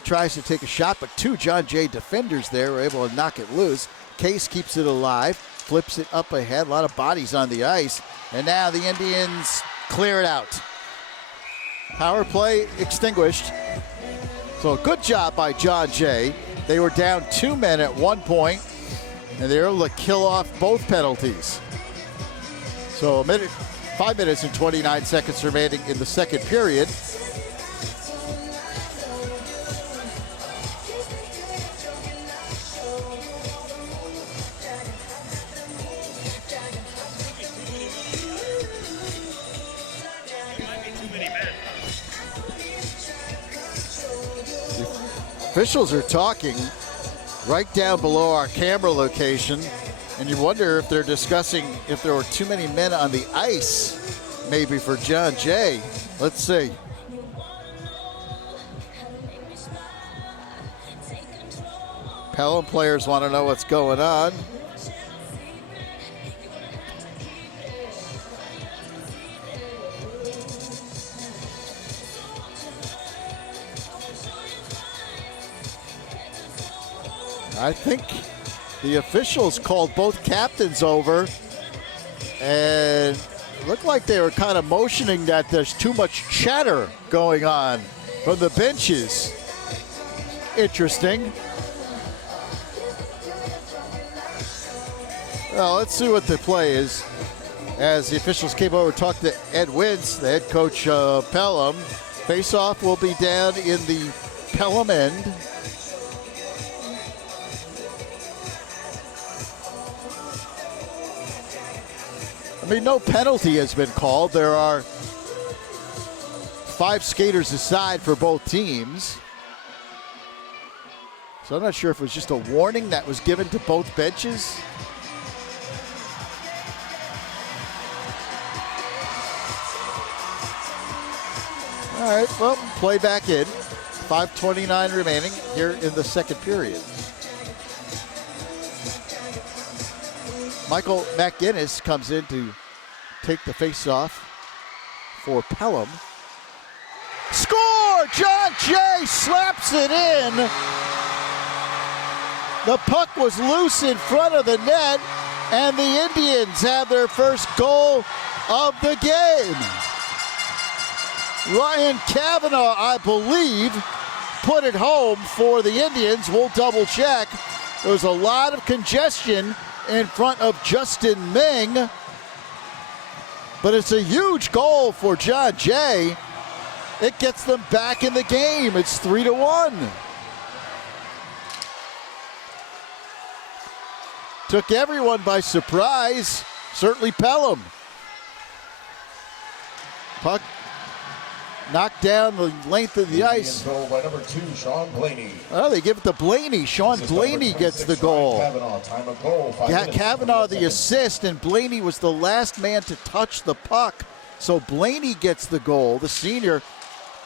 tries to take a shot, but two John Jay defenders there were able to knock it loose. Case keeps it alive. Flips it up ahead. A lot of bodies on the ice. And now the Indians clear it out. Power play extinguished. So good job by John Jay. They were down 2 men at one point, and they were able to kill off both penalties. So 5 minutes and 29 seconds remaining in the second period. Officials are talking right down below our camera location, and you wonder if they're discussing if there were too many men on the ice, maybe for John Jay. Let's see. Pelham players want to know what's going on. I think the officials called both captains over, and it looked like they were kind of motioning that there's too much chatter going on from the benches. Interesting. Well, let's see what the play is. As the officials came over to talk to Ed Wintz, the head coach of Pelham. Face-off will be down in the Pelham end. I mean, no penalty has been called. There are 5 skaters aside for both teams. So I'm not sure if it was just a warning that was given to both benches. All right, well, play back in. 5:29 remaining here in the second period. Michael McGinnis comes in to take the face-off for Pelham. Score! John Jay slaps it in. The puck was loose in front of the net, and the Indians have their first goal of the game. Ryan Kavanaugh, I believe, put it home for the Indians. We'll double check. There was a lot of congestion in front of Justin Ming. But it's a huge goal for John Jay. It gets them back in the game. It's 3-1. Took everyone by surprise. Certainly Pelham. Puck knocked down the length of the ice. Goal by number 2, Sean Blaney. Oh, they give it to Blaney. Sean Blaney gets the goal. Kavanaugh the assist, and Blaney was the last man to touch the puck. So Blaney gets the goal, the senior.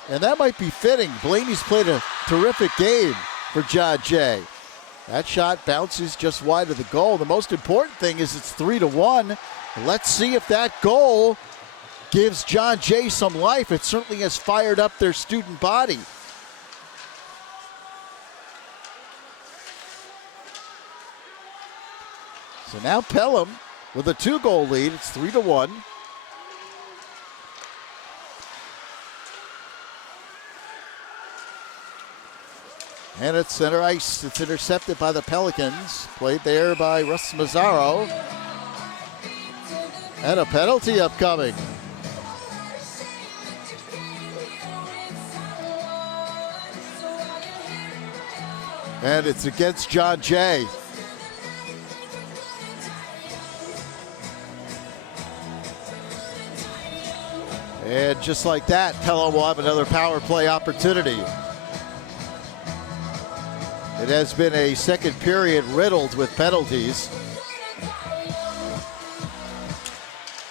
And that might be fitting. Blaney's played a terrific game for John Jay. That shot bounces just wide of the goal. The most important thing is it's 3-1. Let's see if that goal gives John Jay some life. It certainly has fired up their student body. So now Pelham with a 2-goal lead. It's 3-1. And it's center ice. It's intercepted by the Pelicans. Played there by Russ Mazzaro. And a penalty upcoming. And it's against John Jay. And just like that, Pelham will have another power play opportunity. It has been a second period riddled with penalties.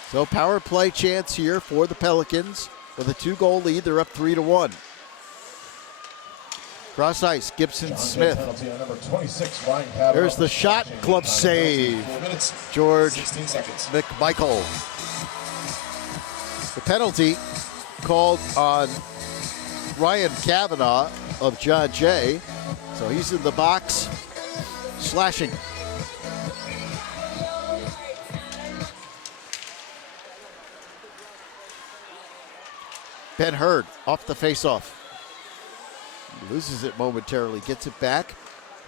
So power play chance here for the Pelicans. With a 2-goal lead, they're up 3-1. Cross ice, Gibson Smith. There's the shot, glove save. George McMichael. The penalty called on Ryan Kavanaugh of John Jay. So he's in the box, slashing. Ben Hurd off the faceoff. Loses it momentarily, gets it back,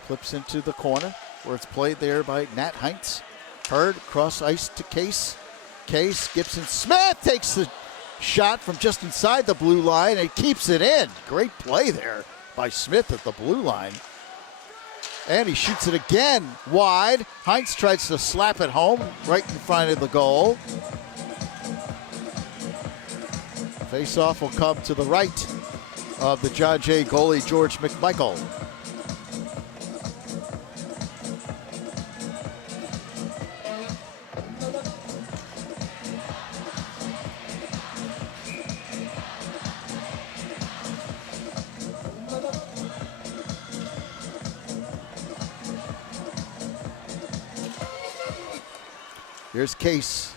flips into the corner where it's played there by Nat Heinz. Hurd cross ice to Case. Case, Gibson Smith takes the shot from just inside the blue line and keeps it in. Great play there by Smith at the blue line. And he shoots it again wide. Heinz tries to slap it home right in front of the goal. Face-off will come to the right of the John Jay goalie, George McMichael. Here's Case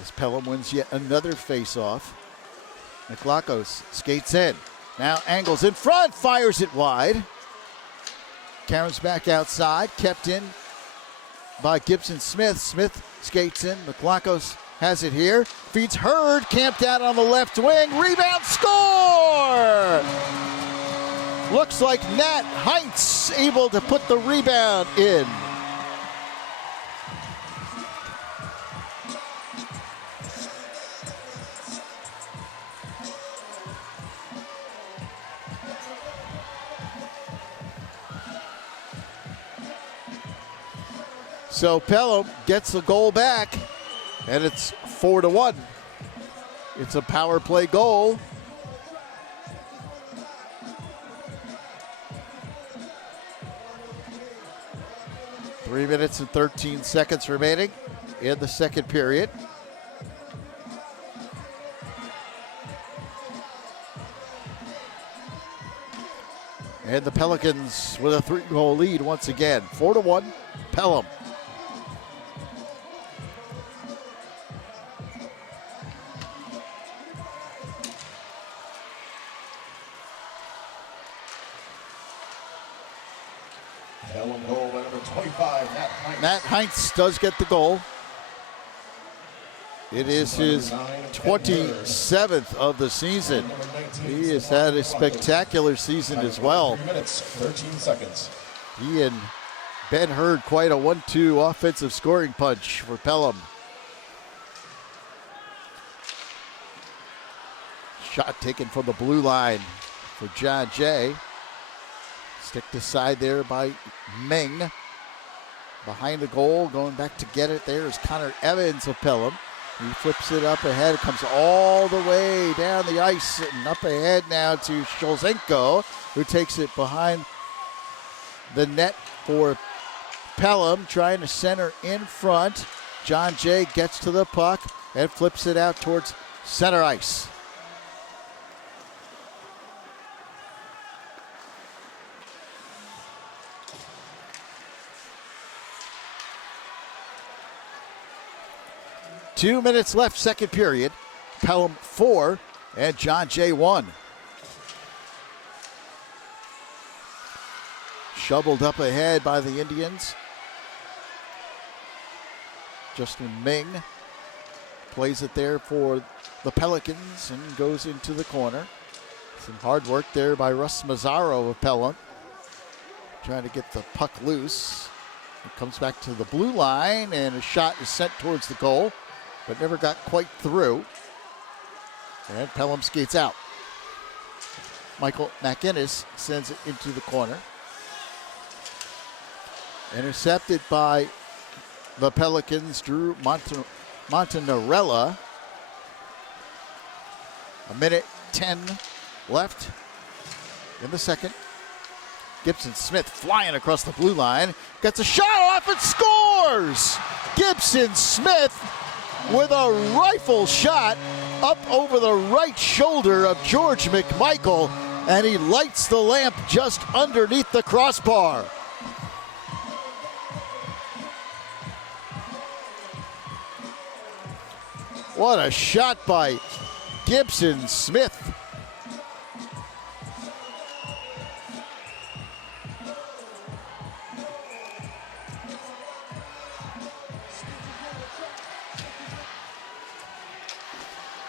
as Pelham wins yet another face-off. McLachos skates in. Now angles in front, fires it wide. Cameron's back outside, kept in by Gibson Smith. Smith skates in. McLachos has it here. Feeds Hurd, camped out on the left wing. Rebound, score! Looks like Nat Heinz able to put the rebound in. So Pelham gets the goal back, and it's 4-1. It's a power play goal. Three minutes and 13 seconds remaining in the second period. And the Pelicans with a 3-goal lead once again. 4-1, Pelham. Pelham goal by number 25, Nat Heinz. Nat Heinz does get the goal. It is his 27th of the season. He has had a spectacular season as well. 3 minutes, 13 seconds. He and Ben Hurd quite a 1-2 offensive scoring punch for Pelham. Shot taken from the blue line for John Jay. Stick to side there by Meng. Behind the goal, going back to get it there is Connor Evans of Pelham. He flips it up ahead. It comes all the way down the ice and up ahead now to Sholzenko, who takes it behind the net for Pelham, trying to center in front. John Jay gets to the puck and flips it out towards center ice. Two minutes left, second period. Pelham 4 and John Jay 1. Shoveled up ahead by the Indians. Justin Ming plays it there for the Pelicans and goes into the corner. Some hard work there by Russ Mazzaro of Pelham, trying to get the puck loose. It comes back to the blue line, and a shot is sent towards the goal, but never got quite through. And Pelham skates out. Michael McInnes sends it into the corner. Intercepted by the Pelicans, Drew Montanarella. A minute 10 left in the second. Gibson Smith flying across the blue line. Gets a shot off and scores! Gibson Smith with a rifle shot up over the right shoulder of George McMichael, and he lights the lamp just underneath the crossbar. What a shot by Gibson Smith.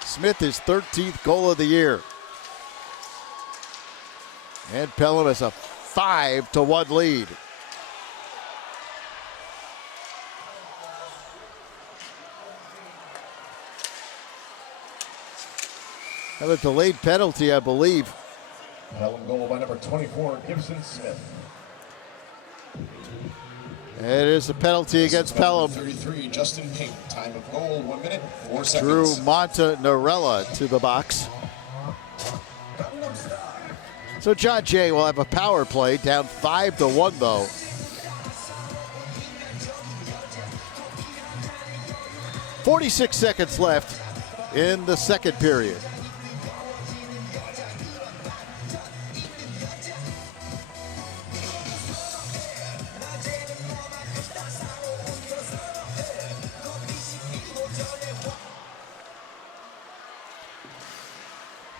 Smith, his 13th goal of the year. And Pelham has a 5-1 lead. Another delayed penalty, I believe. Pelham goal by number 24, Gibson Smith. It is a penalty against Pelham. 33, Justin Payne. Time of goal, 1 minute, 4 seconds. Drew Montanarella to the box. So John Jay will have a power play, down 5-1 though. .46 seconds left in the second period.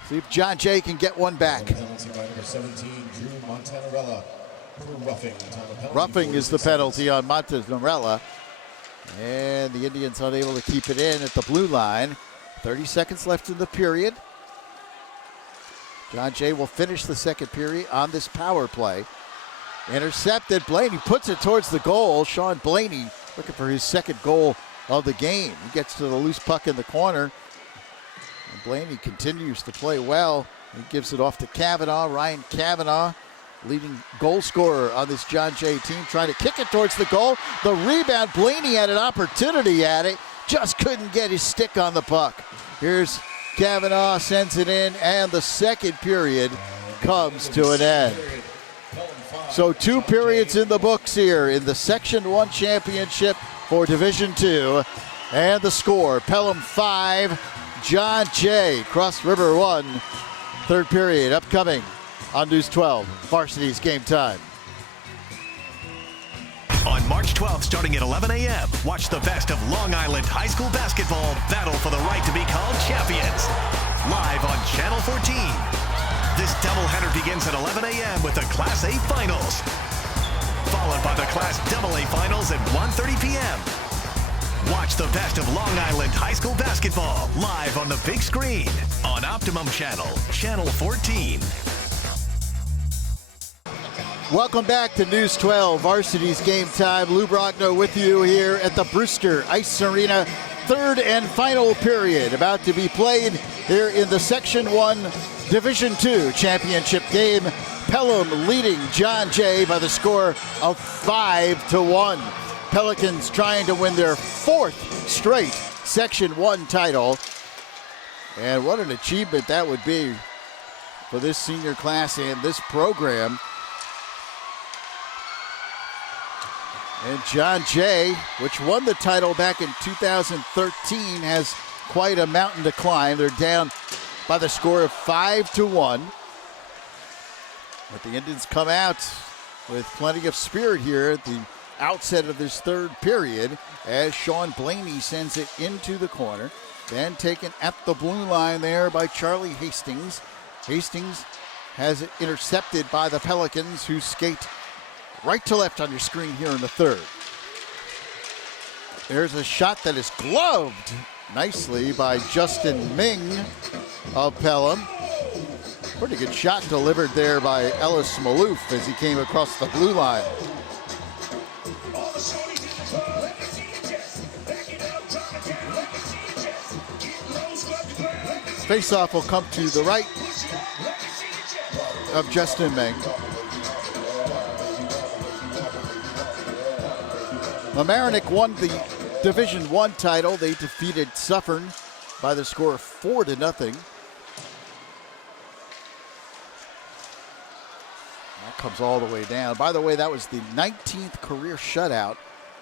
See if John Jay can get one back. Penalty by number 17, Drew Montanarella. Roughing. Roughing is the penalty on Montanarella. And the Indians unable to keep it in at the blue line. 30 seconds left in the period. John Jay will finish the second period on this power play. Intercepted. Blaney puts it towards the goal. Sean Blaney looking for his second goal of the game. He gets to the loose puck in the corner. And Blaney continues to play well. He gives it off to Kavanaugh. Ryan Kavanaugh, leading goal scorer on this John Jay team, trying to kick it towards the goal. The rebound, Blaney had an opportunity at it, just couldn't get his stick on the puck. Here's Kavanaugh, sends it in, and the second period comes to an end. So 2 periods in the books here in the Section 1 championship for Division 2. And the score, Pelham 5, John Jay, Cross River 1. Third period upcoming on News 12, Varsity's Game Time. On March 12th, starting at 11 a.m., watch the best of Long Island high school basketball battle for the right to be called champions. Live on Channel 14. This doubleheader begins at 11 a.m. with the Class A Finals, followed by the Class AA Finals at 1:30 p.m. Watch the best of Long Island high school basketball live on the big screen on Optimum Channel, Channel 14. Welcome back to News 12, Varsity's Game Time. Lou Brogno with you here at the Brewster Ice Arena. Third and final period about to be played here in the Section 1 Division 2 championship game. Pelham leading John Jay by the score of 5-1. Pelicans trying to win their 4th straight Section 1 title. And what an achievement that would be for this senior class and this program. And John Jay, which won the title back in 2013, has quite a mountain to climb. They're down by the score of 5-1. But the Indians come out with plenty of spirit here at the outset of this third period as Sean Blaney sends it into the corner. Then taken at the blue line there by Charlie Hastings. Hastings has it intercepted by the Pelicans, who skate right to left on your screen here in the third. There's a shot that is gloved nicely by Justin Ming of Pelham. Pretty good shot delivered there by Ellis Malouf as he came across the blue line. Faceoff will come to the right of Justin Ming. Mamaroneck won the Division I title. They defeated Suffern by the score of 4-0. That comes all the way down. By the way, that was the 19th career shutout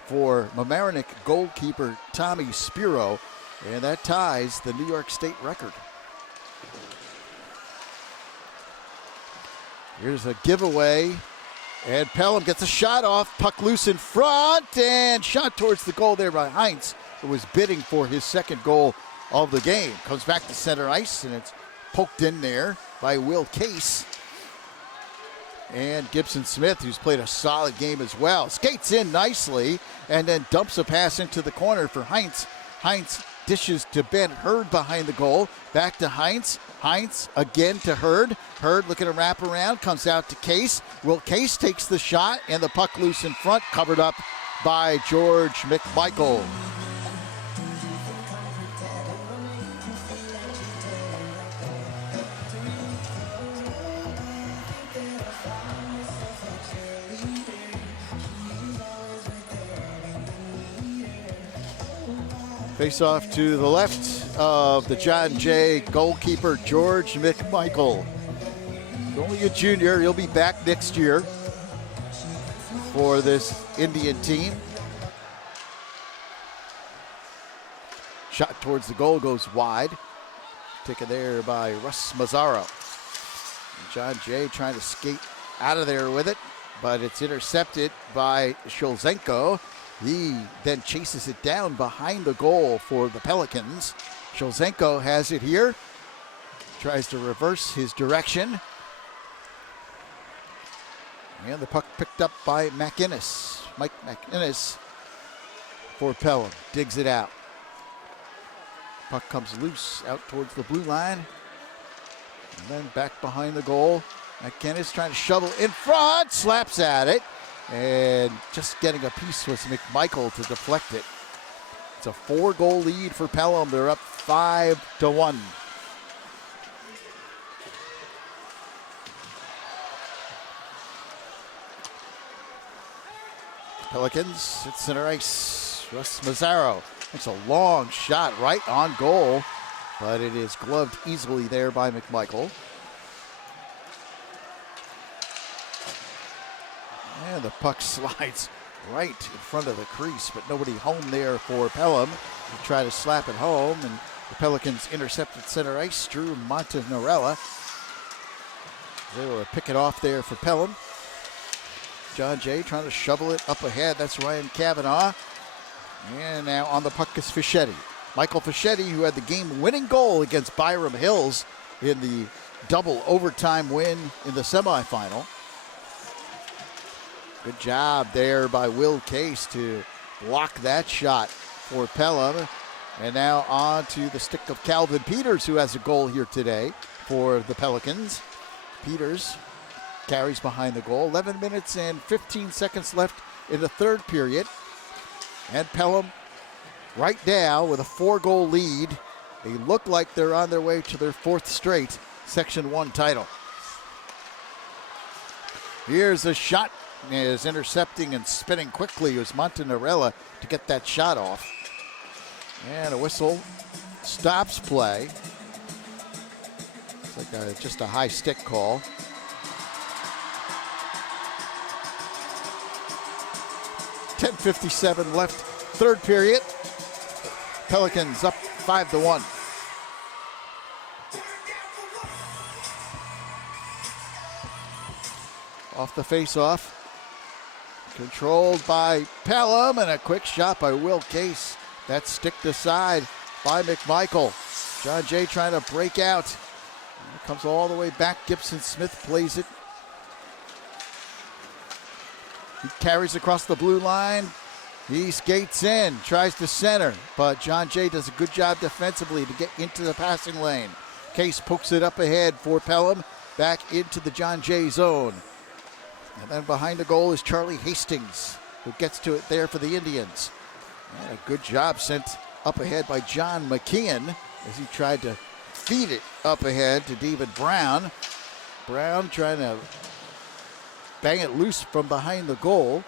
for Mamaroneck goalkeeper Tommy Spiro, and that ties the New York State record. Here's a giveaway, and Pelham gets a shot off, puck loose in front, and shot towards the goal there by Heinz, who was bidding for his second goal of the game. Comes back to center ice, and it's poked in there by Will Case. And Gibson Smith, who's played a solid game as well, skates in nicely, and then dumps a pass into the corner for Heinz. Heinz dishes to Ben Hurd behind the goal. Back to Heinz. Heinz again to Hurd. Hurd looking to wrap around. Comes out to Case. Will Case takes the shot, and the puck loose in front, covered up by George McMichael. Face off to the left of the John Jay goalkeeper, George McMichael. Only a junior. He'll be back next year for this Indian team. Shot towards the goal goes wide. Taken there by Russ Mazzaro. John Jay trying to skate out of there with it, but it's intercepted by Shulzenko. He then chases it down behind the goal for the Pelicans. Shulzenko has it here. Tries to reverse his direction. And the puck picked up by McInnes. Mike McInnes for Pelham. Digs it out. Puck comes loose out towards the blue line. And then back behind the goal. McInnes trying to shovel in front. Slaps at it. And just getting a piece was McMichael to deflect it. It's a 4-goal lead for Pelham. They're up 5-1. Pelicans at center ice. Russ Mazzaro. It's a long shot right on goal, but it is gloved easily there by McMichael. And the puck slides right in front of the crease, but nobody home there for Pelham. They try to slap it home, and the Pelicans intercepted center ice. Drew Montanarella. They will pick it off there for Pelham. John Jay trying to shovel it up ahead. That's Ryan Cavanaugh. And now on the puck is Fischetti. Michael Fischetti, who had the game-winning goal against Byram Hills in the double overtime win in the semifinal. Good job there by Will Case to block that shot for Pelham. And now on to the stick of Calvin Peters, who has a goal here today for the Pelicans. Peters carries behind the goal. 11 minutes and 15 seconds left in the third period. And Pelham right now with a 4-goal lead. They look like they're on their way to their 4th straight Section 1 title. Here's a shot. Is intercepting and spinning quickly was Montanarella to get that shot off. And a whistle stops play. It's like just a high stick call. .57 left, third period. Pelicans up 5-1. Off the face-off. Controlled by Pelham, and a quick shot by Will Case. That's sticked aside by McMichael. John Jay trying to break out. And it comes all the way back. Gibson Smith plays it. He carries across the blue line. He skates in, tries to center, but John Jay does a good job defensively to get into the passing lane. Case pokes it up ahead for Pelham, back into the John Jay zone. And then behind the goal is Charlie Hastings, who gets to it there for the Indians. And a good job sent up ahead by John McKeon as he tried to feed it up ahead to David Brown. Brown trying to bang it loose from behind the goal.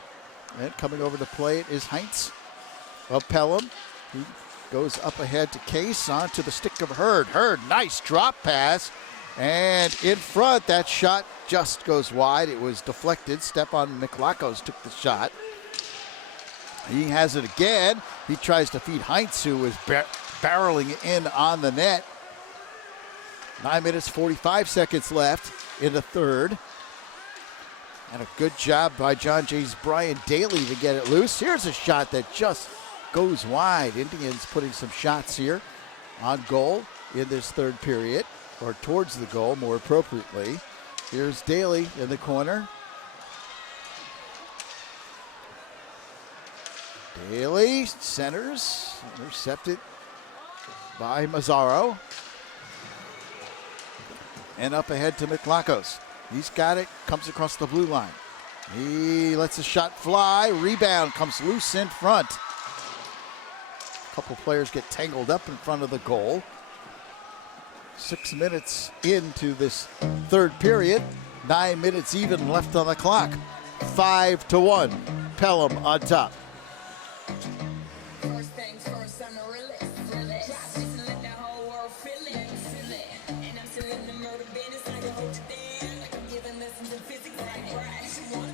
And coming over to play it is Heinz of Pelham. He goes up ahead to Case, onto the stick of Hurd. Hurd, nice drop pass. And in front, that shot just goes wide. It was deflected. Stepan Miklakos took the shot. He has it again. He tries to feed Heinz, who was barreling in on the net. 9 minutes, 45 seconds left in the third. And a good job by John Jay's Brian Daly to get it loose. Here's a shot that just goes wide. Indians putting some shots here on goal in this third period, or towards the goal more appropriately. Here's Daly in the corner. Daly centers, intercepted by Mazzaro. And up ahead to Miklakos. He's got it, comes across the blue line. He lets the shot fly, rebound comes loose in front. A couple players get tangled up in front of the goal. 6 minutes into this third period, 9 minutes even left on the clock. 5-1, Pelham on top. First things first, I'm a realist. Drop this and let the whole world feel it. And I'm still in the murder business. I can hold you down like I'm giving lessons in physics.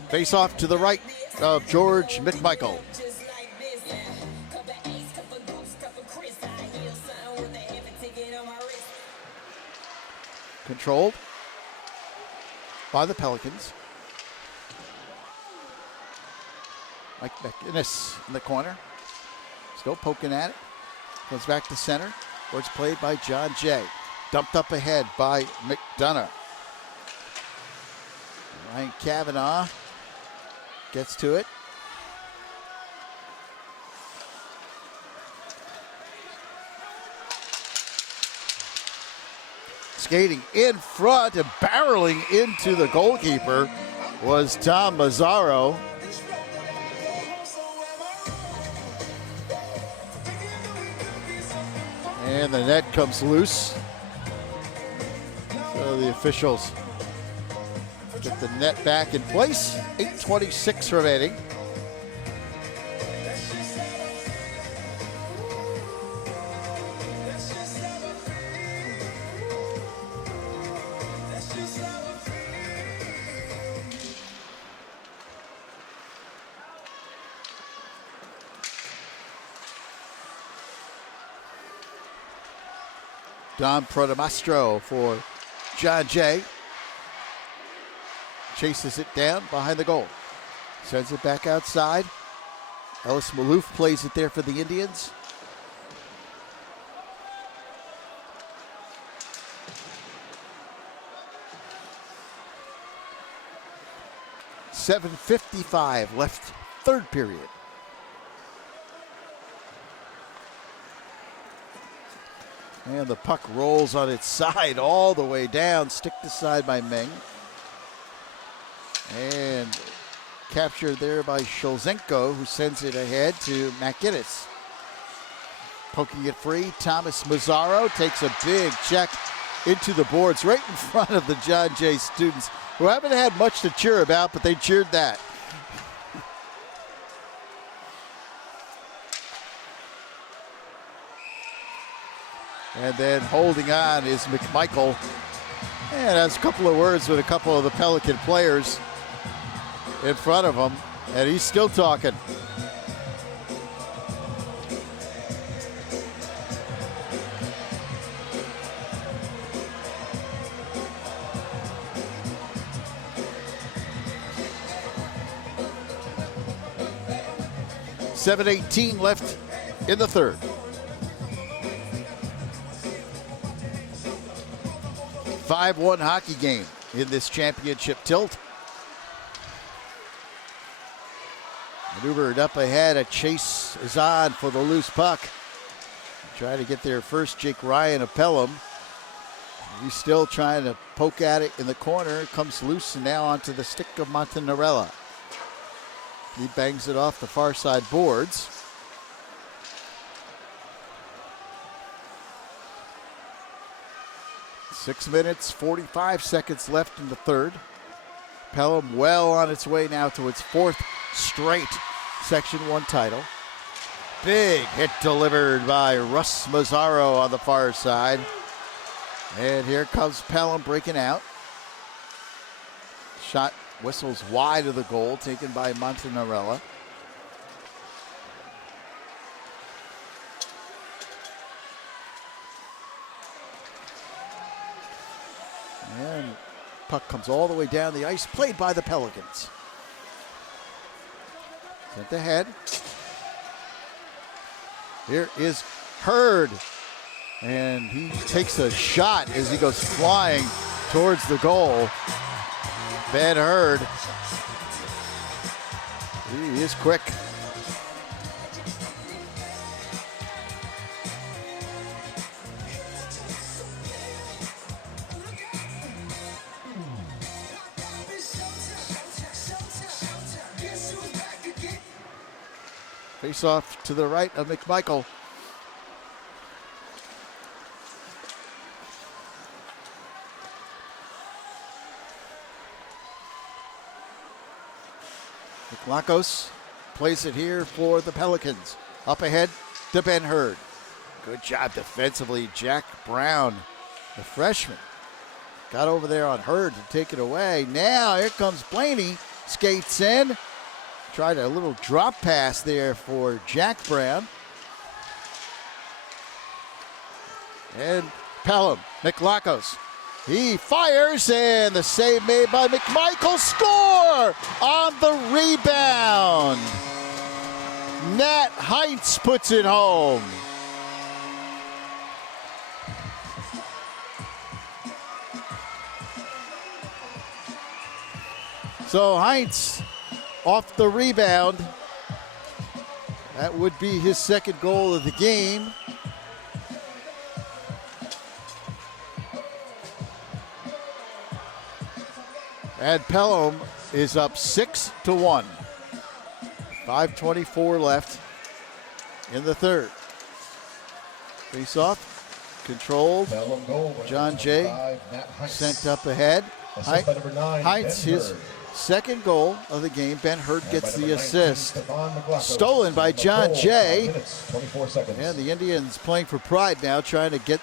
Face off to the right of George McMichael. Just like this. Cup of ace, cup of goose, cup of Chris. I hear something with a heavy ticket on my wrist. Controlled by the Pelicans. Mike McInnes in the corner. Still poking at it. Goes back to center, where it's played by John Jay. Dumped up ahead by McDonough. Ryan Kavanaugh gets to it. Skating in front and barreling into the goalkeeper was Tom Mazzaro. And the net comes loose. So the officials get the net back in place. 8:26 remaining. Don Protomastro for John Jay. Chases it down behind the goal. Sends it back outside. Ellis Malouf plays it there for the Indians. .7:55 left, third period. And the puck rolls on its side all the way down, sticked aside by Meng. And captured there by Sholzenko, who sends it ahead to McInnes. Poking it free, Thomas Mazzaro takes a big check into the boards right in front of the John Jay students, who haven't had much to cheer about, but they cheered that. And then holding on is McMichael. And has a couple of words with a couple of the Pelican players in front of him. And he's still talking. .7:18 left in the third. A 5-1 hockey game in this championship tilt. Maneuvered up ahead. A chase is on for the loose puck. Trying to get there first, Jake Ryan of Pelham. He's still trying to poke at it in the corner. Comes loose and now onto the stick of Montanarella. He bangs it off the far side boards. Six minutes, 45 seconds left in the third. Pelham well on its way now to its fourth straight Section 1 title. Big hit delivered by Russ Mazzaro on the far side. And here comes Pelham breaking out. Shot whistles wide of the goal, taken by Montanarella. And puck comes all the way down the ice, played by the Pelicans. Sent ahead. Here is Hurd. And he takes a shot as he goes flying towards the goal. Ben Hurd. He is quick. Face off to the right of McMichael. McLakos plays it here for the Pelicans. Up ahead to Ben Hurd. Good job defensively, Jack Brown, the freshman. Got over there on Hurd to take it away. Now here comes Blaney, skates in. Tried a little drop pass there for Jack Brown. And Pelham, McLakos. He fires, and the save made by McMichael. Score on the rebound. Nat Heinz puts it home. So Heinz off the rebound. That would be his second goal of the game. And Pelham is up 6-1. 5:24 left in the third. Face off, controlled. John Jay sent up ahead. Heinz, his second goal of the game. Ben Hurd gets the assist. Stolen by John Jay. And the Indians playing for pride now, trying to get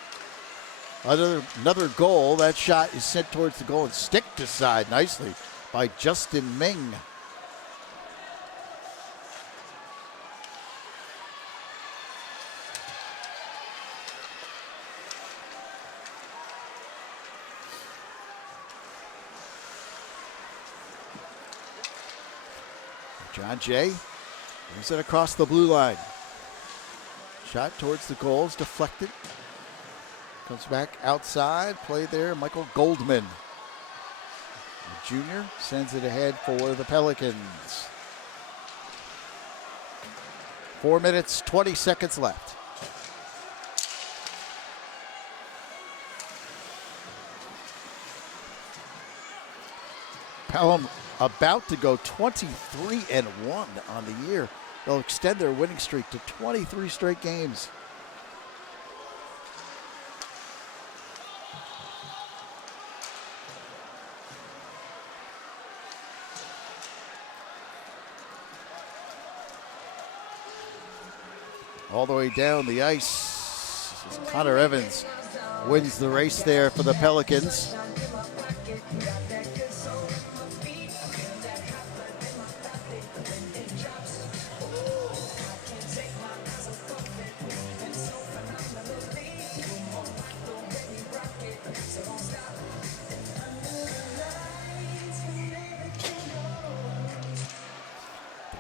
another goal. That shot is sent towards the goal and sticked aside nicely by Justin Ming. John Jay brings it across the blue line. Shot towards the goals, deflected. Comes back outside, play there, Michael Goldman. The junior sends it ahead for the Pelicans. 4 minutes, 20 seconds left. Pelham about to go 23-1 on the year. They'll extend their winning streak to 23 straight games. All the way down the ice, Connor Evans wins the race there for the Pelicans.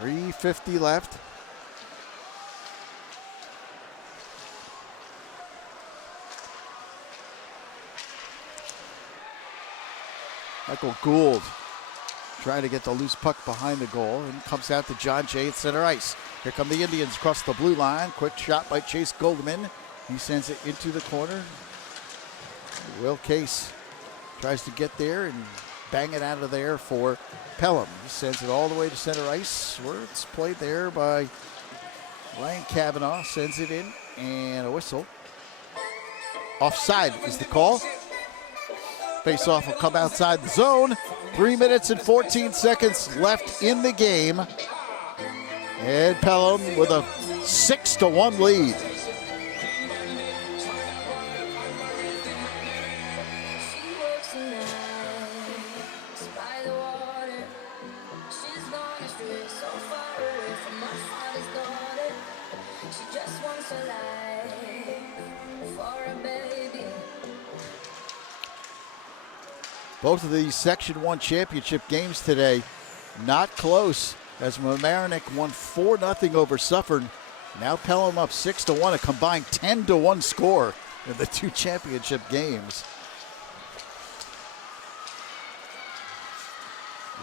.350 left. Michael Gould trying to get the loose puck behind the goal, and comes out to John Jay at center ice. Here come the Indians across the blue line. Quick shot by Chase Goldman. He sends it into the corner. Will Case tries to get there and bang it out of there for Pelham. He sends it all the way to center ice, where it's played there by Ryan Cavanaugh. Sends it in, and a whistle. Offside is the call. Face-off will come outside the zone. 3 minutes and 14 seconds left in the game. And Pelham with a 6-1 lead. Both of these Section 1 championship games today not close, as Mamaroneck won 4-0 over Suffern. Now Pelham up 6-1, a combined 10-1 score in the two championship games.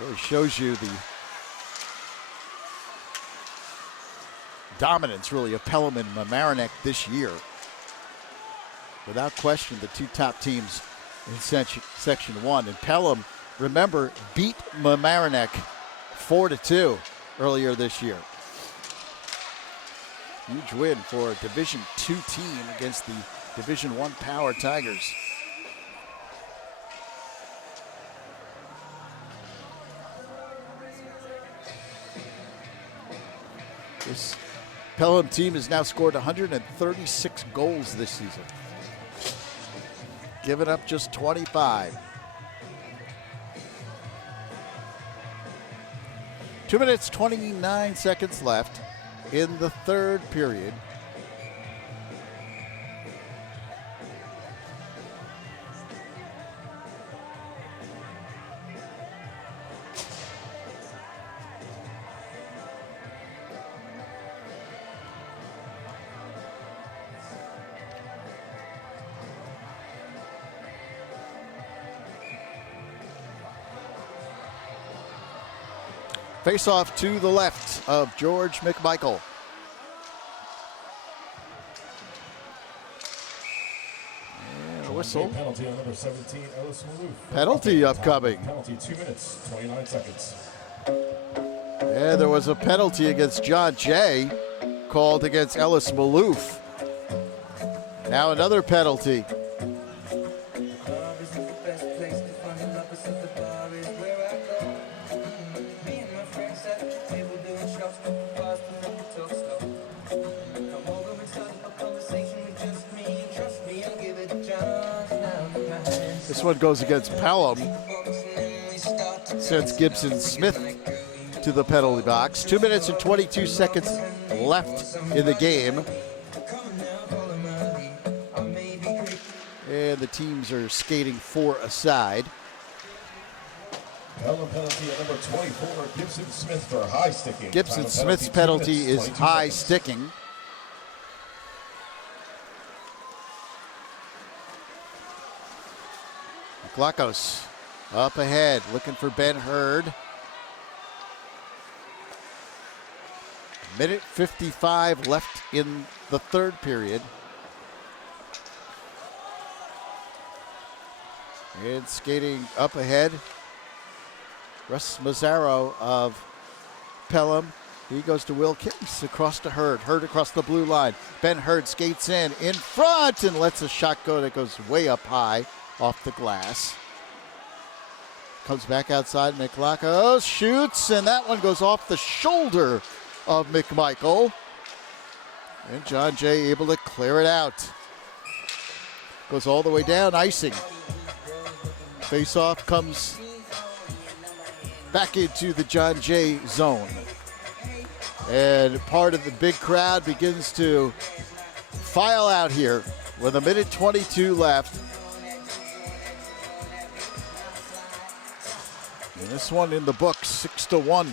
Really shows you the dominance, really, of Pelham and Mamaroneck this year. Without question, the two top teams in Section 1. And Pelham, remember, beat Mamaroneck 4-2 earlier this year. Huge win for a Division II team against the Division I Power Tigers. This Pelham team has now scored 136 goals this season, giving up just 25. 2 minutes, 29 seconds left in the third period. Face-off to the left of George McMichael. And a whistle. Penalty on number 17, Ellis Maloof. Penalty upcoming. Penalty 2 minutes, 29 seconds. And there was a penalty against John Jay called against Ellis Maloof. Now another penalty. This one goes against Pelham. Sends Gibson Smith to the penalty box. 2 minutes and 22 seconds left in the game. And the teams are skating 4 aside. Pelham penalty at number 24, Gibson Smith for high sticking. Gibson Smith's penalty is high sticking. Glakos up ahead, looking for Ben Hurd. Minute 55 left in the third period. And skating up ahead, Russ Mazzaro of Pelham. He goes to Will Case across to Hurd. Hurd across the blue line. Ben Hurd skates in front and lets a shot go that goes way up high off the glass. Comes back outside. McLachlan shoots, and that one goes off the shoulder of McMichael. And John Jay able to clear it out. Goes all the way down, icing. Face-off comes back into the John Jay zone. And part of the big crowd begins to file out here with a minute 22 left. And this one in the books, 6-1.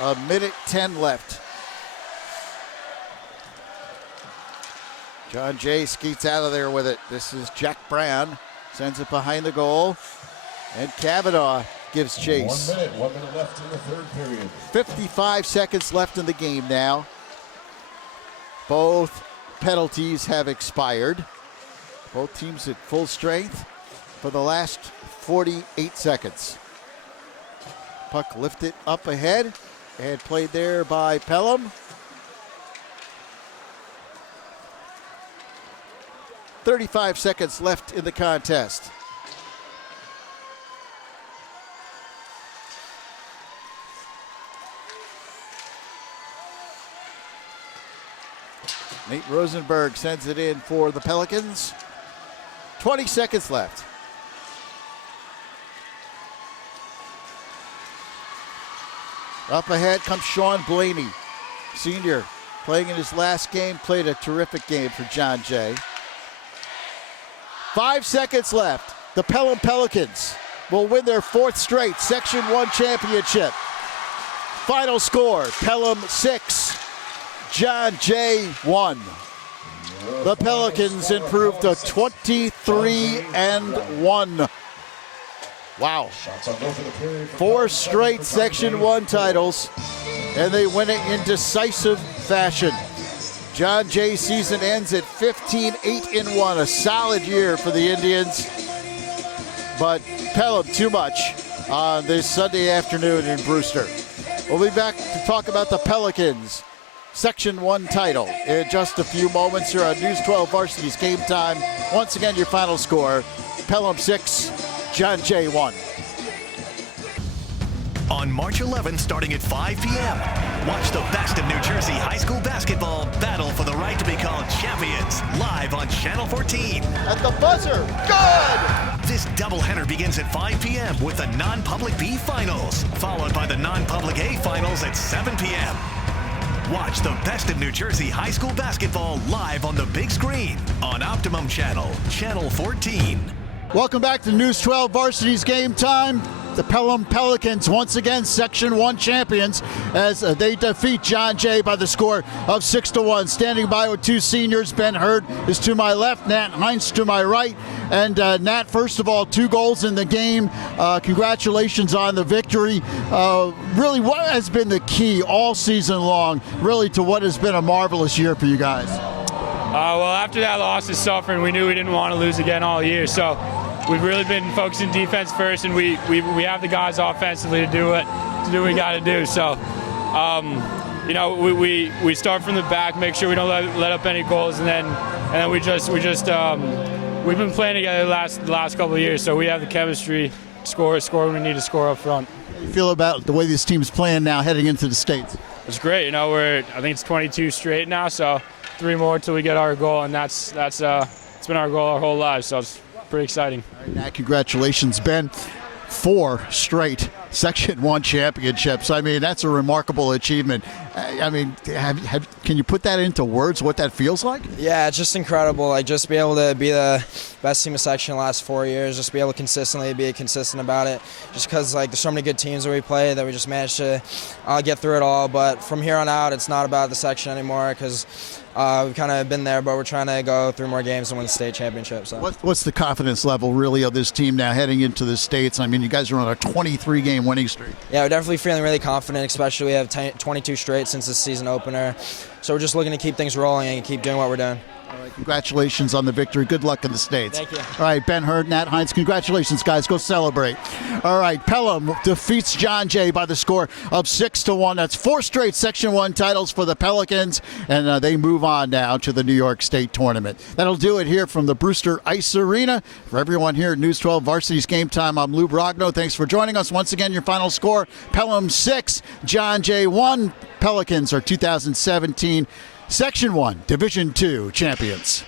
A minute 10 left. John Jay skeets out of there with it. This is Jack Brown. Sends it behind the goal. And Kavanaugh gives chase. 1 minute left in the third period. 55 seconds left in the game now. Both penalties have expired. Both teams at full strength for the last 48 seconds. Puck lifted up ahead and played there by Pelham. 35 seconds left in the contest. Nate Rosenberg sends it in for the Pelicans. 20 seconds left. Up ahead comes Sean Blaney, senior, playing in his last game, played a terrific game for John Jay. 5 seconds left. The Pelham Pelicans will win their 4th straight Section 1 championship. Final score, Pelham 6, John Jay 1. The Pelicans improved to 23-1. Wow. 4 straight Section 1 titles, and they win it in decisive fashion. John Jay's season ends at 15-8-1, a solid year for the Indians. But Pelham too much on this Sunday afternoon in Brewster. We'll be back to talk about the Pelicans' Section 1 title in just a few moments here on News 12 Varsity's Game Time. Once again, your final score, Pelham 6, John Jay 1. On March 11th, starting at 5 p.m., watch the best of New Jersey high school basketball battle for the right to be called champions, live on Channel 14. At the buzzer, good! This doubleheader begins at 5 p.m. with the non-public B finals, followed by the non-public A finals at 7 p.m. Watch the best of New Jersey high school basketball live on the big screen on Optimum Channel, Channel 14. Welcome back to News 12 Varsity's Game Time. The Pelham Pelicans, once again, Section 1 champions, as they defeat John Jay by the score of 6-1. Standing by with 2 seniors. Ben Hurd is to my left, Nat Heinz to my right. And Nat, first of all, 2 goals in the game. Congratulations on the victory. Really, what has been the key all season long, really, to what has been a marvelous year for you guys? Well, after that loss to Suffern, we knew we didn't want to lose again all year. So we've really been focusing defense first, and we have the guys offensively to do what we got to do. So, we start from the back, make sure we don't let up any goals, and then we've been playing together the last couple of years, so we have the chemistry to score when we need to score up front. How do you feel about the way this team's playing now heading into the States? It's great. I think it's 22 straight now, so 3 more till we get our goal, and that's it's been our goal our whole lives, so it's pretty exciting. All right, Nat, congratulations, Ben. 4 straight Section 1 championships. I mean, that's a remarkable achievement. I mean, can you put that into words, what that feels like? Yeah, it's just incredible. Like, just be able to be the best team of section the last 4 years, just be able to consistently be consistent about it. Just because, like, there's so many good teams that we play that we just managed to get through it all. But from here on out, it's not about the section anymore because we've kind of been there, but we're trying to go through more games and win the state championship. So. What's the confidence level, really, of this team now heading into the States? I mean, you guys are on a 23-game winning streak. Yeah, we're definitely feeling really confident, especially we have 22 straight since the season opener. So we're just looking to keep things rolling and keep doing what we're doing. All right, congratulations on the victory. Good luck in the States. Thank you. All right, Ben Hurd, Nat Heinz, congratulations, guys. Go celebrate. All right, Pelham defeats John Jay by the score of 6-1. That's 4 straight Section 1 titles for the Pelicans, and they move on now to the New York State Tournament. That'll do it here from the Brewster Ice Arena. For everyone here at News 12 Varsity's Game Time, I'm Lou Brogno. Thanks for joining us. Once again, your final score, Pelham 6, John Jay 1. Pelicans are 2017 Section 1 Division II champions.